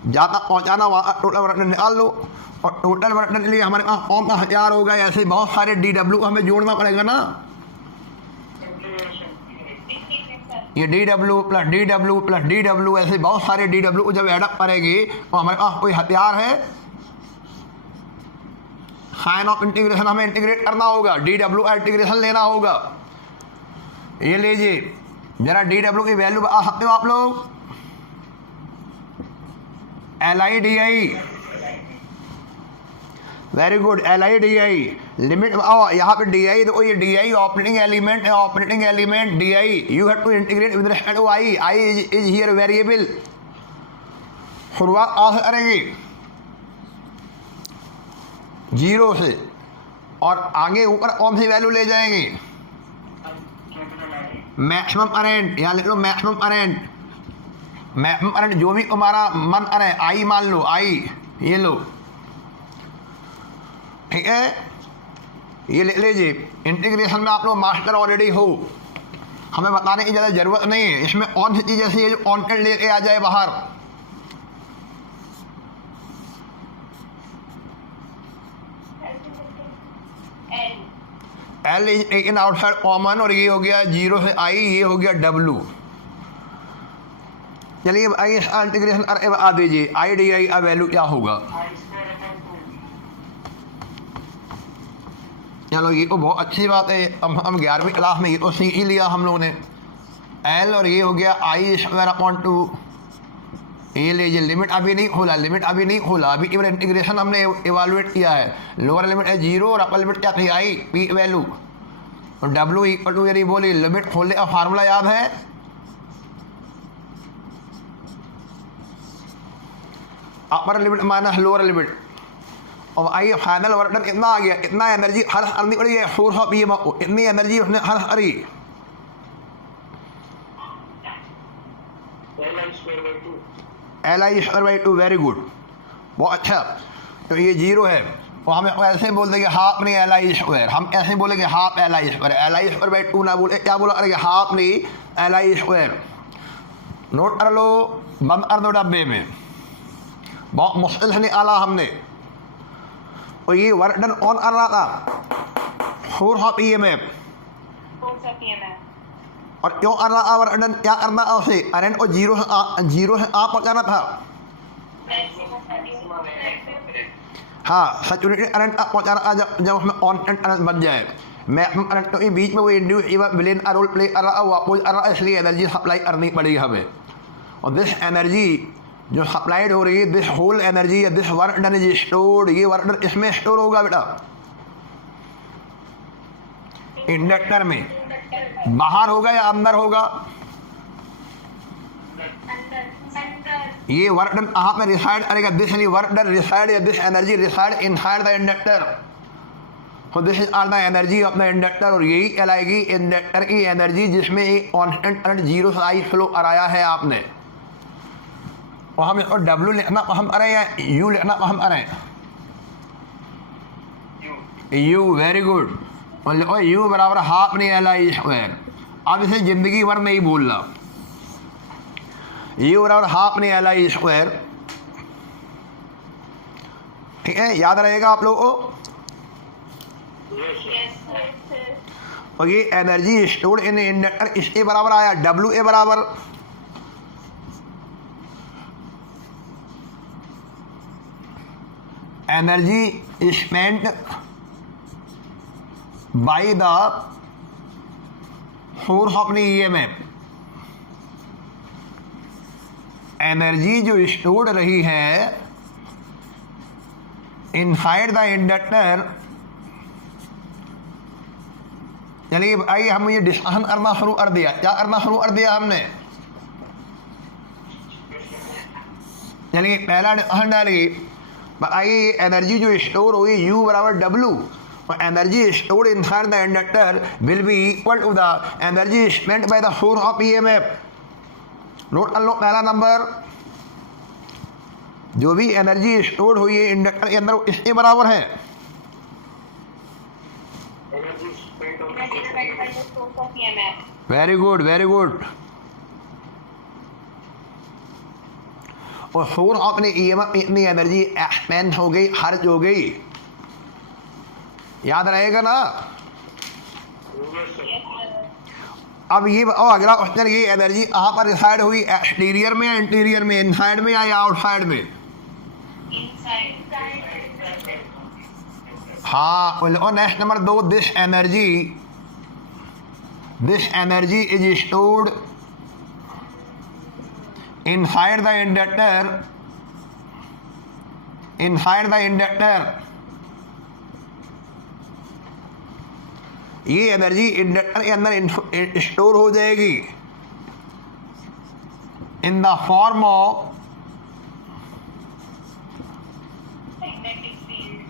जहाँ तक पहुँचाना वहाँ टोटल वर्क डन निकाल लो। और टोटल वर्क डन के लिए हमारे पास कौन सा हथियार होगा, ऐसे बहुत सारे डी डब्ल्यू हमें जोड़ना पड़ेगा ना, ये D W plus D W plus D W, ऐसे बहुत सारे डी डब्ल्यू जब एडअप करेंगे तो हमारे पास कोई हथियार है, साइन ऑफ इंटीग्रेशन हमें इंटीग्रेट करना होगा, डी डब्ल्यू का इंटीग्रेशन लेना होगा। ये लीजिए जरा डी डब्ल्यू की वैल्यू बता सकते हो आप लोग, L I D I, very good, L I D I limit. आओ यहाँ पे डी आई देखो, ये डी आई ऑपरेटिंग एलिमेंट है, operating element D I, you have to integrate with respect to I, I is here variable. शुरुआत कहाँ से करेंगे, 0 से, और आगे ऊपर कौन सी वैल्यू ले जाएंगे, मैक्सिमम करंट, यहाँ लिख लो मैक्सिमम करंट, मैक्सिमम करंट जो भी तुम्हारा मन अरे आई मान लो, आई ये लो, ठीक है, ये ले लीजिए। इंटीग्रेशन में आप लोग मास्टर ऑलरेडी हो, हमें बताने की ज़्यादा ज़रूरत नहीं है। इसमें कौन सी चीज़ ऐसी है जो कॉन्टेंट लेके आ जाए बाहर, L is taken outside common और ये हो गया 0 से आई, ये हो गया डब्लू। चलिए आई इंटीग्रेशन करके बता दीजिए आई डी आई का वैल्यू क्या होगा। चलो ये तो बहुत अच्छी बात है, हम 11वीं क्लास में ये तो सीख ही लिया हम लोगों ने। एल और ये हो गया आई स्क्वायर अपॉन 2, ये लीजिए लिमिट अभी नहीं खोला, लिमिट अभी नहीं खोला, अभी केवल इंटीग्रेशन हमने इवालुएट किया है। लोअर लिमिट है 0 और अपर लिमिट क्या थी आई, पी वैल्यू, और डब्ल्यू इक्वल टू यदि बोली लिमिट खोलने का फार्मूला याद है, upper limit minus lower limit, और आई फाइनल वर्क डन कितना आ गया, इतना एनर्जी हर करनी पड़ी है सोर्स ऑफ ईएमएफ को, इतनी एनर्जी उसने हर करी, L I square by 2, very good, बहुत अच्छा। तो ये 0 है, तो हम ऐसे बोल देंगे हाफ नहीं एल आई स्क्वायर, हम ऐसे बोलेंगे half L I square, L I square by 2 ना बोले, क्या बोला करेंगे हाफ नहीं एल आई स्क्वायर। नोट कर लो, बंद कर दो डब्बे में, बहुत मुश्किल से निकाला हमने। और ये वर्क डन ऑन कर रहा था फोर्स ऑफ ईएमएफ, और क्यों कर रहा था वर्क डन, क्या करना था उसे, करंट को 0 से आप पहुँचाना था, हाँ सैचुरेटेड करंट आप पहुँचाना था जब उसमें कांस्टेंट करंट बन जाए। मैक्सिमम करंट के बीच में वो इंड्यूस विलेन का रोल प्ले कर रहा है, वो अपोज कर रहा है, इसलिए एनर्जी सप्लाई करनी पड़ेगी हमें। और दिस एनर्जी जो सप्लाइड हो रही है, दिस होल एनर्जी या this work done is stored, ये वर्क डन इसमें स्टोर होगा बेटा, इंडक्टर में, बाहर होगा या अंदर होगा, ये वर्क डन कहाँ पे रिसाइड करेगा, दिस वर्क डन रिसाइड या this energy reside inside the inductor, तो this is are the energy of the inductor, और यही कहलाएगी इंडक्टर की एनर्जी जिसमें एक कांस्टेंट करंट 0 से आई फ्लो कराया है आपने। और हम इसको डब्ल्यू लिखना पसंद करें या यू लिखना पसंद करें, यू, वेरी गुड, और यू बराबर हाफ नहीं एल आई स्क्वायर। अब इसे जिंदगी भर नहीं बोलना, यू बराबर हाफ नहीं एल आई स्क्वायर, ठीक है, याद रहेगा आप लोगों को। और ये एनर्जी स्टोर्ड इन इंडक्टर इसके बराबर आया डब्ल्यू ए बराबर energy spent by the force of the EMF, energy जो स्टोर्ड रही है इनसाइड द इंडक्टर। चलिए आइए हम ये डिस्कशन करना शुरू कर दिया, क्या करना शुरू कर दिया हमने, चलिए पहला डिस्कशन डालिए, बताइए एनर्जी जो स्टोर होगी U बराबर W, और energy stored inside the inductor will be equal to the energy spent by the force of EMF. Note कर लो पहला नंबर, जो भी एनर्जी स्टोर्ड हुई है इंडक्टर के अंदर इसके बराबर है, वेरी गुड, वेरी गुड, और सोर्स ऑफ ने ईएमएफ इतनी एनर्जी एक्सपेंड हो गई, खर्च हो गई, याद रहेगा ना। अब ये अगला क्वेश्चन, ये एनर्जी कहाँ पर रिसाइड हुई, एक्सटीरियर में या इंटीरियर में, इनसाइड में या आउटसाइड में, हाँ। और next number 2, this energy is stored inside the inductor, ये एनर्जी इंडक्टर के अंदर स्टोर हो जाएगी इन the form of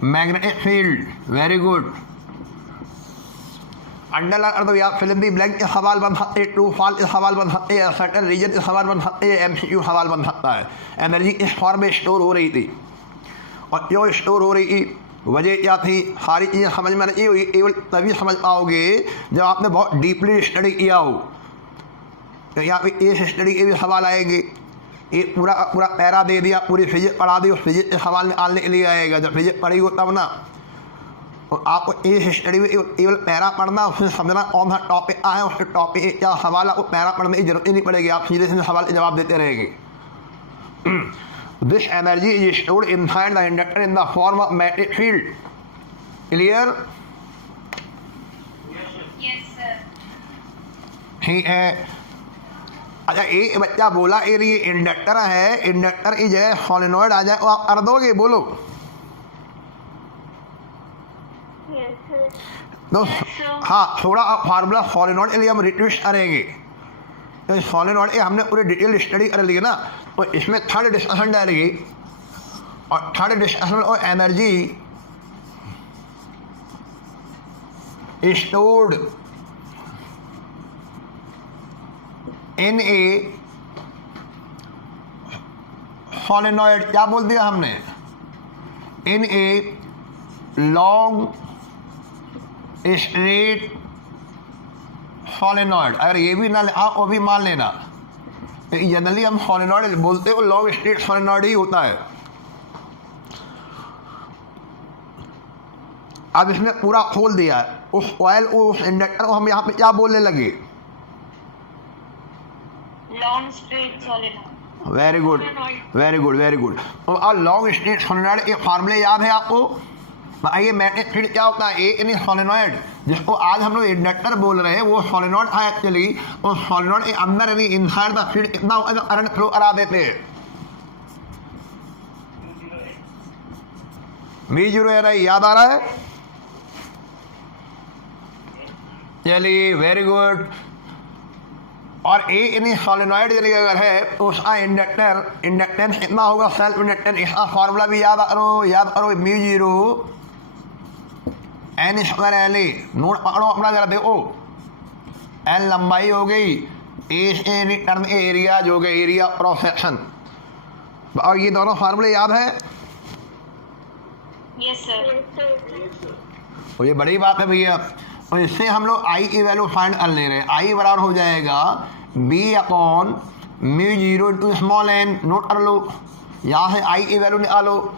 magnetic field, very good. Underline कर दो या फिल इन द ब्लैंक के सवाल बन सकते हैं, ट्रू फॉल्स के सवाल बन सकते हैं, सर्टेन रीजन के सवाल बन सकते हैं, एमसीक्यू सवाल बन सकता है। एनर्जी इस फॉर्म में स्टोर हो रही थी और जो स्टोर हो रही थी वजह क्या थी, सारी चीज़ें समझ में नहीं हुई, केवल तभी समझ पाओगे जब आपने बहुत डीपली स्टडी किया हो। तो यहाँ पे इस स्टडी के भी सवाल आएंगे, ये पूरा पूरा पैरा दे दिया, पूरी फिजिक्स पढ़ा दी, उस फिजिक्स के सवाल निकालने के लिए आएगा। जब फिजिक्स पढ़ी हो तब ना, तो आपको इस स्टडी में केवल पैरा पढ़ना, उसमें समझना कौन सा टॉपिक आया, उसके टॉपिक क्या सवाल, आपको पैरा पढ़ने की जरूरत ही नहीं पड़ेगी, आप सीधे सीधे सवाल के जवाब देते रहेंगे। This energy is stored inside the inductor in the form of magnetic field. Clear? Yes, sir. ठीक है। अच्छा एक बच्चा बोला ये इंडक्टर है, इंडक्टर की जगह सोलेनॉइड आ जाए, वो आप कर दोगे? बोलो। Yes, sir. तो हाँ, थोड़ा फार्मूला सोलेनॉइड के लिए हम रिट्यूस करेंगे। तो सोलेनॉइड के हमने पूरी डिटेल स्टडी कर ली है ना, तो इसमें थर्ड डिस्कशन डालेगी और थर्ड डिस्कशन और एनर्जी स्टोर्ड इन ए सोलेनॉइड, क्या बोल दिया हमने, इन ए लॉन्ग स्ट्रेट सोलेनॉइड। अगर ये भी ना आप वो भी मान लेना, जनरली हम सोलेनॉइड बोलते हो, लॉन्ग स्ट्रेट सोलेनॉइड ही होता है। अब इसने पूरा खोल दिया है, उस ऑयल उस इंडक्टर को हम यहाँ पे क्या बोलने लगे? Long straight solenoid. Very good, very good, very good. तो लॉन्ग स्ट्रेट सोलेनॉइड के फार्मूले याद है आपको? आइए मैग्नेटिक फील्ड क्या होता है, एक यानी सोलेनॉइड, जिसको आज हम लोग इंडक्टर बोल रहे हैं, वो सोलेनॉइड था एक्चुअली। और सोलेनॉइड के अंदर यानी इनसाइड द फील्ड कितना होगा जो करंट फ्लो करा देते हैं? V0 है, याद आ रहा है? चलिए वेरी गुड। और ए यानी सोलेनॉइड यदि अगर है तो उसका इंडक्टेंस कितना होगा, सेल्फ इंडक्टेंस। इसका फार्मूला भी याद करो, μ0 n स्क्वायर एल ए। नोट पकड़ो अपना, जरा देखो, एल लंबाई हो गई, ए टर्न एरिया जो गए, एरिया क्रॉस सेक्शन। और ये दोनों फार्मूले याद है? Yes, sir. तो ये बड़ी बात है भैया। और इससे हम लोग आई की वैल्यू फाइंड कर ले रहे हैं। आई बराबर हो जाएगा B/μ0 into small n। Note कर लो, यहाँ से आई की वैल्यू निकालो।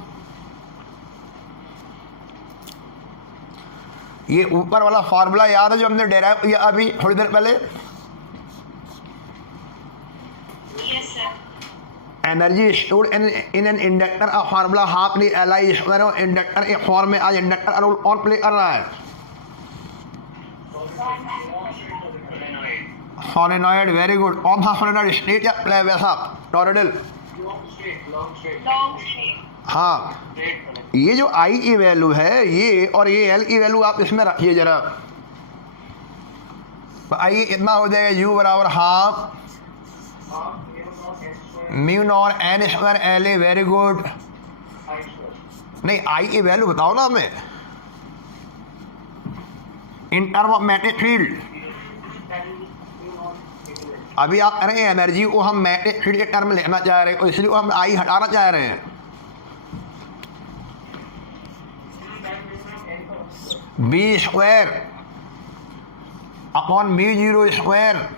ये ऊपर वाला फार्मूला याद है जो हमने डेराइव किया अभी थोड़ी देर पहले? Yes, sir. Energy stored in an inductor का फार्मूला हाफ ली एल आई स्क्वायर। इंडक्टर के फॉर्म में आज इंडक्टर रोल कौन प्ले कर रहा है? सोलेनॉइड। Very good. कौन सा सोलेनॉइड, स्ट्रेट या प्ले वैसा टॉरॉइडल? Long straight. हाँ, ये जो आई की वैल्यू है ये और ये एल की वैल्यू आप इसमें रखिए जरा। तो आई इतना हो जाएगा, यू बराबर half μ0 n square L A. Very good. नहीं, आई की वैल्यू बताओ ना हमें in term of magnetic field. अभी आप कह रहे हैं एनर्जी को हम मैग्नेटिक फील्ड के टर्म में लिखना चाह रहे हैं, और इसलिए हम आई हटाना चाह रहे हैं। B square upon μ0 square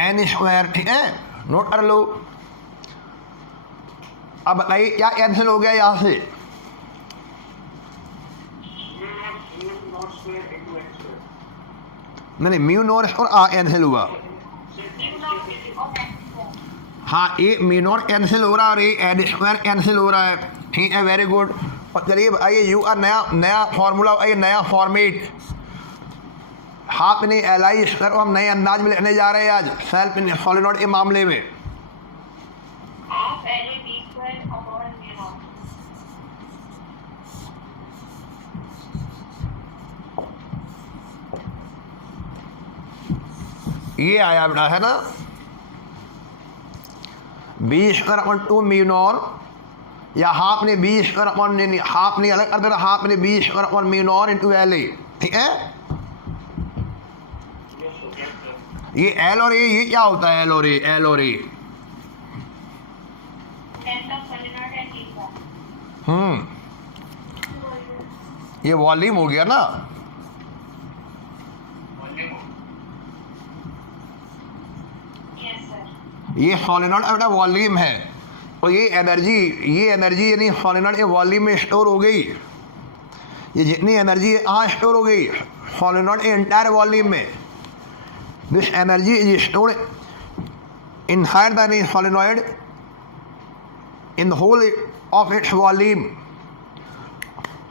n square. ठीक है, नोट कर लो। अब बताइए क्या कैंसिल हो गया यहाँ से? नहीं, μ0 और कैंसिल हुआ। हाँ, ये μ0 कैंसिल हो रहा है और ये n स्क्वायर कैंसिल हो रहा है। ठीक है, वेरी गुड। और चलिए आइए यू का नया फार्मूला, आइए नया फॉर्मेट। हाफ नहीं एल आई स्क्वायर को हम नए अंदाज में लिखने जा रहे हैं आज सेल्फ सोलेनॉइड के मामले में। Half L A B square upon μ0. ये आया बेटा, है ना? बी स्क्वायर अपॉन 2 μ0, या हाफ ने बी स्क्वायर अपॉन, हाफ नहीं अलग कर देना, हाफ ने B square upon μ0 into L A. ठीक है, ये एल और ये क्या होता है? एल और ए, एल और ए। डेल्टा सोलेनॉइड एंड टीका। ये वॉल्यूम हो गया ना। Yes sir. ये सोलेनॉइड अपना वॉल्यूम है और ये एनर्जी यानी सोलेनॉइड के वॉल्यूम में स्टोर हो गई। ये जितनी एनर्जी है कहाँ स्टोर हो गई? सोलेनॉइड के एंटायर वॉल्यूम में। This energy is stored inside the solenoid in the whole of its volume.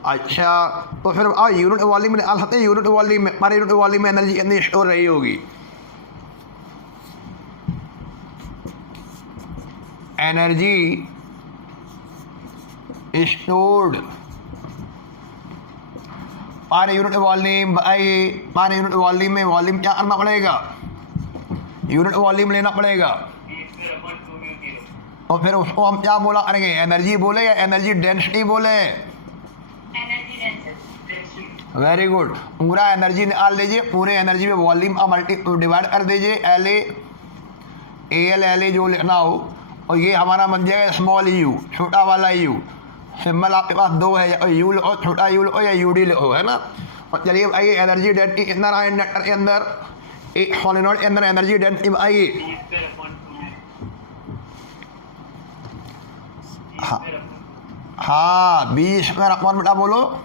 अच्छा, तो फिर यूनिट वॉल्यूम में आते हैं। यूनिट वॉल्यूम में हमारे यूनिट वॉल्यूम में एनर्जी कितनी स्टोर रही होगी? Energy stored per unit volume per unit volume में वॉल्यूम क्या करना पड़ेगा? यूनिट वॉल्यूम लेना पड़ेगा। और फिर उसको हम क्या बोला करेंगे? एनर्जी बोले या एनर्जी डेंसिटी बोले? Energy density. Very good. पूरा एनर्जी निकाल लीजिए, पूरे एनर्जी में वॉल्यूम का डिवाइड कर दीजिए। एल ए जो लिखना हो, और ये हमारा बन जाएगा स्मॉल यू, छोटा वाला यू। सिंबल आपके पास दो है, या यू लिखो, छोटा यू लिखो, या यूडी लिखो, है ना। और चलिए आइए, एनर्जी डेंसिटी कितना रहा इंडक्टर के अंदर? एक सोलेनॉइड के अंदर एनर्जी डेंसिटी आइए। हाँ, 20 बेटा बोलो,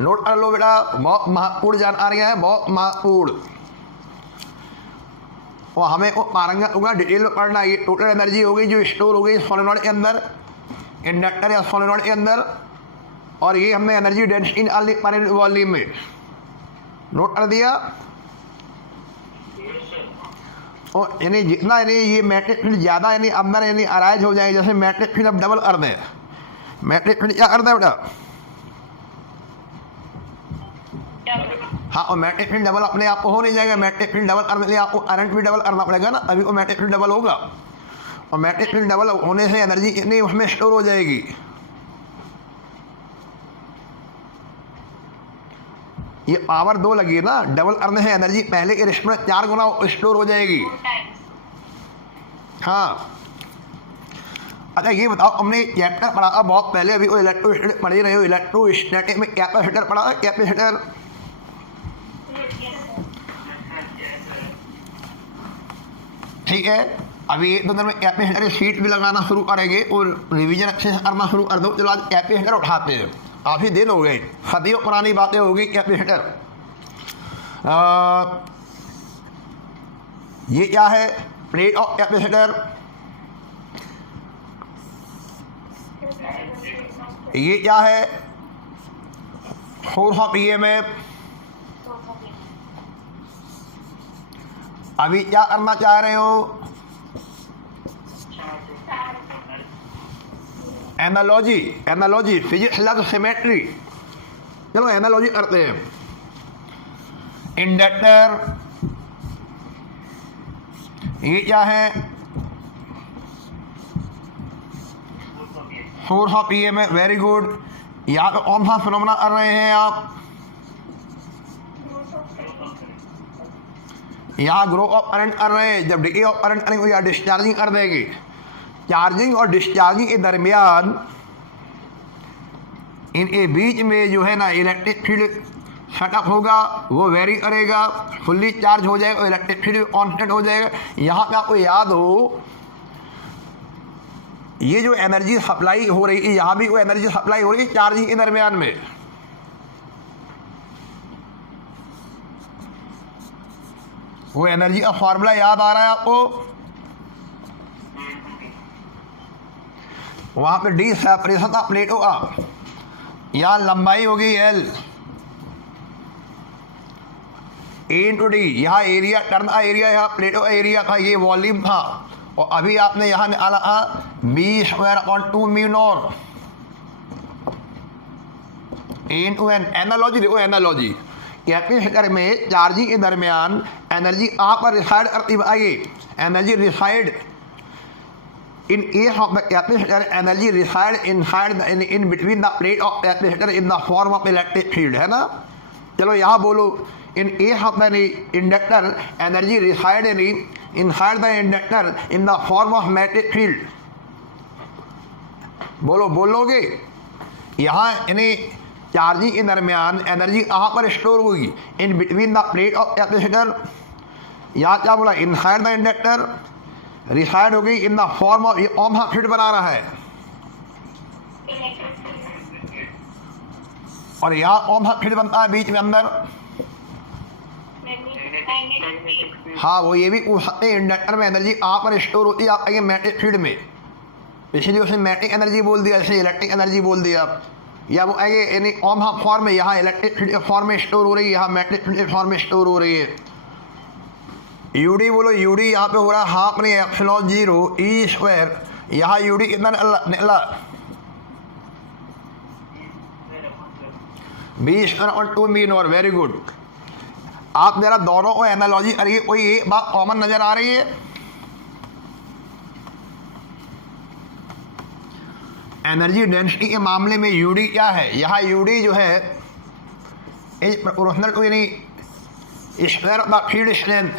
नोट कर लो बेटा। बहुत महत्वपूर्ण जानकारी है, बहुत महत्वपूर्ण। और हमें वो पारंगत होगा, डिटेल में पढ़ना। ये टोटल एनर्जी हो गई जो स्टोर हो गई सोलेनॉइड के अंदर, इंडक्टर या सोलेनॉइड के अंदर। और ये हमने एनर्जी डेंसिटी पर वॉल्यूम में नोट कर दिया। और यानी जितना यानी ये मैग्नेटिक फील्ड ज़्यादा यानी अंदर यानी अराइज हो जाए, जैसे मैग्नेटिक फील्ड अब डबल कर दें। मैग्नेटिक फील्ड क्या कर दें बेटा? हाँ, और मैग्नेटिक फील्ड डबल अपने आप को हो नहीं जाएगा। मैग्नेटिक फील्ड डबल करने के लिए आपको करंट भी डबल करना पड़ेगा ना, अभी वो मैग्नेटिक फील्ड डबल होगा। और मैग्नेटिक फील्ड डबल होने से एनर्जी कितनी उसमें स्टोर हो जाएगी? ये पावर 2 लगी है ना, डबल करने से एनर्जी पहले के रिश्ते में 4 गुना स्टोर हो जाएगी। हाँ, अच्छा ये बताओ, हमने चैप्टर पढ़ा था बहुत पहले, अभी वो इलेक्ट्रोस्टैटिक पढ़ ही रहे हो। इलेक्ट्रोस्टैटिक में कैपेसिटर पढ़ा है, कैपेसिटर। ठीक है, अभी 1-2 दिन में कैपेसिटर की शीट भी लगाना शुरू करेंगे और रिवीजन अच्छे से करना शुरू कर दो। चलो आज कैपेसिटर उठाते हैं, काफ़ी दिन हो गए, सदियों पुरानी बातें हो गई। कैपेसिटर ये क्या है? Plate of capacitor. ये क्या है? Source of EMF. अभी क्या करना चाह रहे हो? एनालॉजी फिजिक्स लग सिमेट्री। चलो एनालॉजी करते हैं। इंडक्टर ये क्या है? Source of EMF. Very good. यहाँ पे कौन सा फिनोमेना कर रहे हैं आप? यहाँ ग्रो ऑफ करंट कर रहे हैं। जब डिके ऑफ करंट करेंगे या डिस्चार्जिंग कर देंगे। चार्जिंग और डिस्चार्जिंग के दरमियान इनके बीच में जो है ना इलेक्ट्रिक फील्ड सेटअप होगा, वो वेरी करेगा। फुल्ली चार्ज हो जाएगा, इलेक्ट्रिक फील्ड कांस्टेंट हो जाएगा। यहाँ पे आपको याद हो, ये जो एनर्जी सप्लाई हो रही है, यहाँ भी वो एनर्जी सप्लाई हो रही है चार्जिंग के दरमियान में। वो एनर्जी का फॉर्मूला याद आ रहा है आपको? वहां पे डी सेपरेशन था प्लेटों का, यहाँ लंबाई होगी एल, ए इंटू डी। यहाँ एरिया टर्न का एरिया, यहाँ प्लेटों का एरिया था, ये वॉल्यूम था। और अभी आपने यहाँ निकाला था B²/2 mu naught A into n. Analogy देखो, एनालॉजी कैपेसिटर में चार्जिंग के दरमियान एनर्जी आप पर रिसाइड करती है। Energy reside in case of the capacitor, energy reside inside in between the plate of capacitor in the form of electric field, है ना। चलो यहाँ बोलो, in a of the inductor energy reside inside the inductor in the form of magnetic field. बोलो, बोलोगे? यहाँ यानी charging के दरमियान एनर्जी कहाँ पर स्टोर होगी? In between the plate of capacitor. यहाँ क्या बोला? इनसाइड द इंडक्टर रिसाइड होगी इन द फॉर्म ऑफ, ये ओम फील्ड बना रहा है, और यहाँ ओम फील्ड बनता है बीच में अंदर। हाँ, वो ये भी पूछ सकते हैं इंडक्टर में एनर्जी कहाँ पर स्टोर होती है? आप कहेंगे मैग्नेटिक फील्ड में, इसलिए उसने मैग्नेटिक एनर्जी बोल दिया, इसलिए इलेक्ट्रिक एनर्जी बोल दिया। या वो आएंगे यानी ओम फॉर्म में, यहाँ इलेक्ट्रिक फील्ड फॉर्म में स्टोर हो रही है, यहाँ मैग्नेटिक फील्ड फॉर्म में स्टोर हो रही है। यूडी बोलो, यूडी यहाँ पे हो रहा है हाफ में एप्सिलॉन 0 ई स्क्वायर। यहाँ यूडी कितना निकला? बी स्क्वायर और 2 मीन। और वेरी गुड। आप जरा दोनों को एनालॉजी करिए, कोई एक बात कॉमन नजर आ रही है? एनर्जी डेंसिटी के मामले में यूडी क्या है? यहाँ यूडी जो है इज प्रोपोर्शनल टू यानी square of the field strength,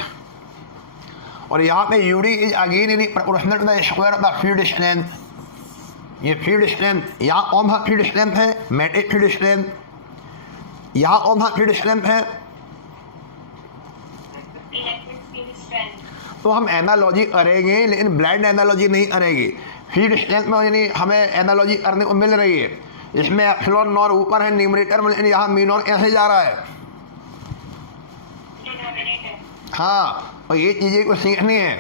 और यहाँ पे यूडी इज अगेन यानी proportional to the square of the field strength. ये फील्ड स्ट्रेंथ, यहाँ ओम फील्ड स्ट्रेंथ है, मैग्नेटिक फील्ड स्ट्रेंथ, यहाँ ओम फील्ड स्ट्रेंथ है। तो हम एनालॉजी करेंगे, लेकिन ब्लाइंड एनालॉजी नहीं करेंगे। फील्ड स्ट्रेंथ में यानी हमें एनालॉजी करने को मिल रही है, इसमें एप्सिलॉन नॉट ऊपर है न्यूमरेटर में, यहाँ मीन और कैसे जा रहा है? हाँ, और ये चीज़ें को सीखनी है।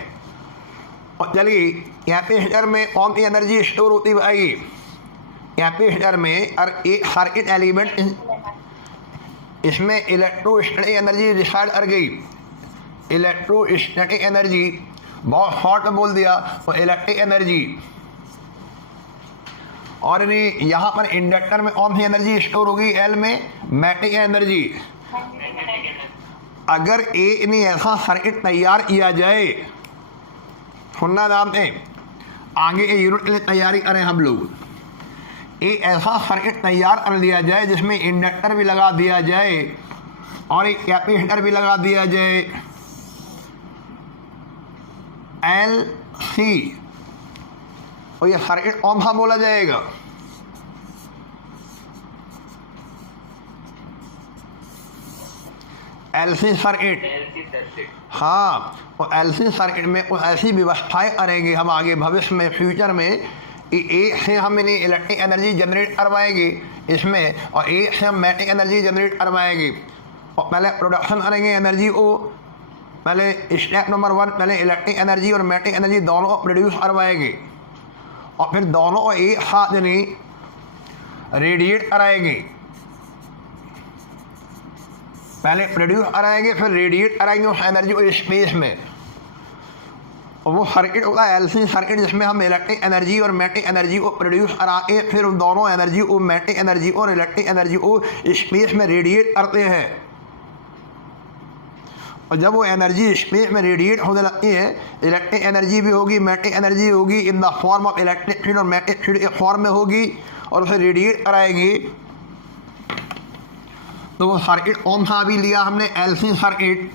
और चलिए, कैपेसिटर में कौन सी एनर्जी स्टोर होती है? कैपेसिटर में और एक सर्किट एलिमेंट, इसमें इलेक्ट्रोस्टैटिक एनर्जी रिसाइड कर गई। इलेक्ट्रोस्टैटिक एनर्जी बहुत शॉर्ट में बोल दिया, तो इलेक्ट्रिक एनर्जी। और यहाँ पर इंडक्टर में कौन सी एनर्जी स्टोर होगी? एल में मैग्नेटिक एनर्जी। अगर ऐसा सर्किट तैयार किया जाए, सुनना जानते आगे के यूनिट के लिए तैयारी करें हम लोग। एक ऐसा सर्किट तैयार कर लिया जाए जिसमें इंडक्टर भी लगा दिया जाए और एक कैपेसिटर भी लगा दिया जाए, एल सी, और ये सर्किट कौन सा बोला जाएगा? LC circuit. हाँ, और एलसी सर्किट में कुछ ऐसी व्यवस्थाएं करेंगे हम आगे भविष्य में, फ्यूचर में, कि एक से हम इन्हें इलेक्ट्रिक एनर्जी जनरेट करवाएंगे इसमें, और एक से हम मैग्नेटिक एनर्जी जनरेट करवाएंगे। और पहले प्रोडक्शन करेंगे एनर्जी को, पहले स्टेप नंबर 1 पहले इलेक्ट्रिक एनर्जी और मैग्नेटिक एनर्जी दोनों को प्रोड्यूस करवाएंगे, और फिर दोनों को एक साथ यानी रेडिएट कराएंगे। पहले प्रोड्यूस कराएंगे, फिर रेडिएट कराएंगे उस एनर्जी को स्पेस में, और वो सर्किट होगा एलसी सर्किट, जिसमें हम इलेक्ट्रिक एनर्जी और मैग्नेटिक एनर्जी को प्रोड्यूस करा के फिर उन दोनों एनर्जी को, मैग्नेटिक एनर्जी और इलेक्ट्रिक एनर्जी को स्पेस में रेडिएट करते हैं। और जब वो एनर्जी स्पेस में रेडिएट होने लगती है, इलेक्ट्रिक एनर्जी भी होगी, मैग्नेटिक एनर्जी होगी, इन the form of electric field और मैग्नेटिक फील्ड के फॉर्म में होगी, और उसे रेडिएट कराएंगी। तो वो सर्किट कौन सा अभी लिया हमने? LC circuit.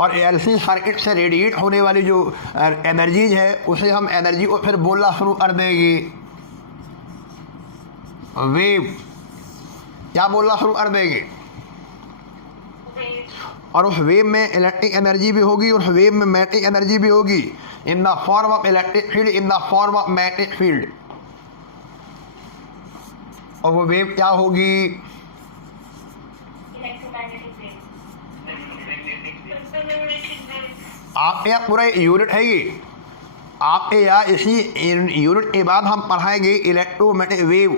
और एलसी सर्किट से रेडिएट होने वाली जो एनर्जीज है, उसे हम एनर्जी को फिर बोलना शुरू कर देंगे, वेव। क्या बोलना शुरू कर देंगे? और उस वेव में इलेक्ट्रिक एनर्जी भी होगी, उस वेव में मैग्नेटिक एनर्जी भी होगी, इन the form of electric field, in the form of magnetic field. और वो वेव क्या होगी? आपके यहाँ पूरा यूनिट है ये, आपके यहाँ इसी यूनिट के बाद हम पढ़ाएंगे इलेक्ट्रोमैग्नेटिक वेव,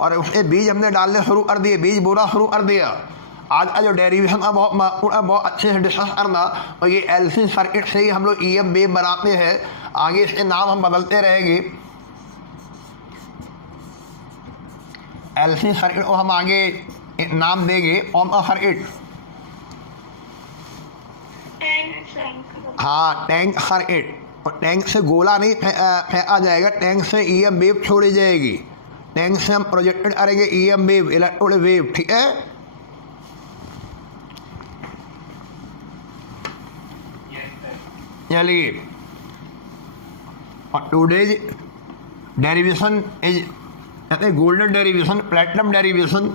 और उसके बीज हमने डालने शुरू कर दिए, बीज बोना शुरू कर दिया। आज का जो डेरिवेशन का बहुत अच्छे से डिस्कस करना, और ये एलसी सर्किट से ही हम लोग ईएम वेव बनाते हैं, आगे इसके नाम हम बदलते रहेंगे। एलसी सर्किट को हम आगे नाम देंगे ओम सर्किट। हाँ, टैंक सर्किट। और टैंक से गोला नहीं फेंका जाएगा, टैंक से ईएम वेव छोड़ी जाएगी, टैंक से हम प्रोजेक्टेड करेंगे ईएम वेव, इलेक्ट्रोड वेव, ठीक है। चलिए today's derivation is golden derivation, platinum derivation.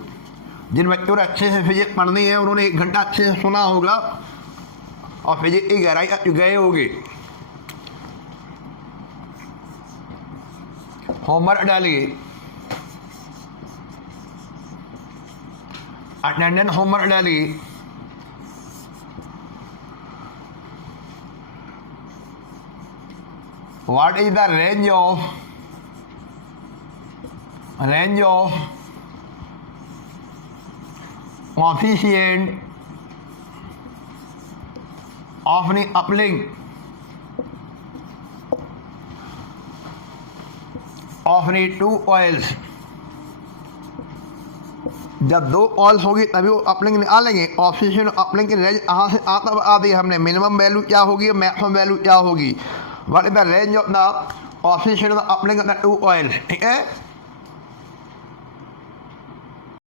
जिन बच्चों ने अच्छे से फिजिक्स पढ़नी है उन्होंने 1 घंटा अच्छे से सुना होगा और फिजिक्स की गहराई गए होंगे। होमवर्क डालिए, अटेंडेंस होमवर्क डालिए। What is the range of coefficient of the uplink of the two oils। जब 2 ऑयल्स होगी तभी वो अपलिंक निकालेंगे। ऑफिशियल अपलिंक की रेंज कहाँ से आ दी हमने, मिनिमम वैल्यू क्या होगी और मैक्सिमम वैल्यू क्या होगी। What is the range of the official uplink of the 2 oil, ठीक है।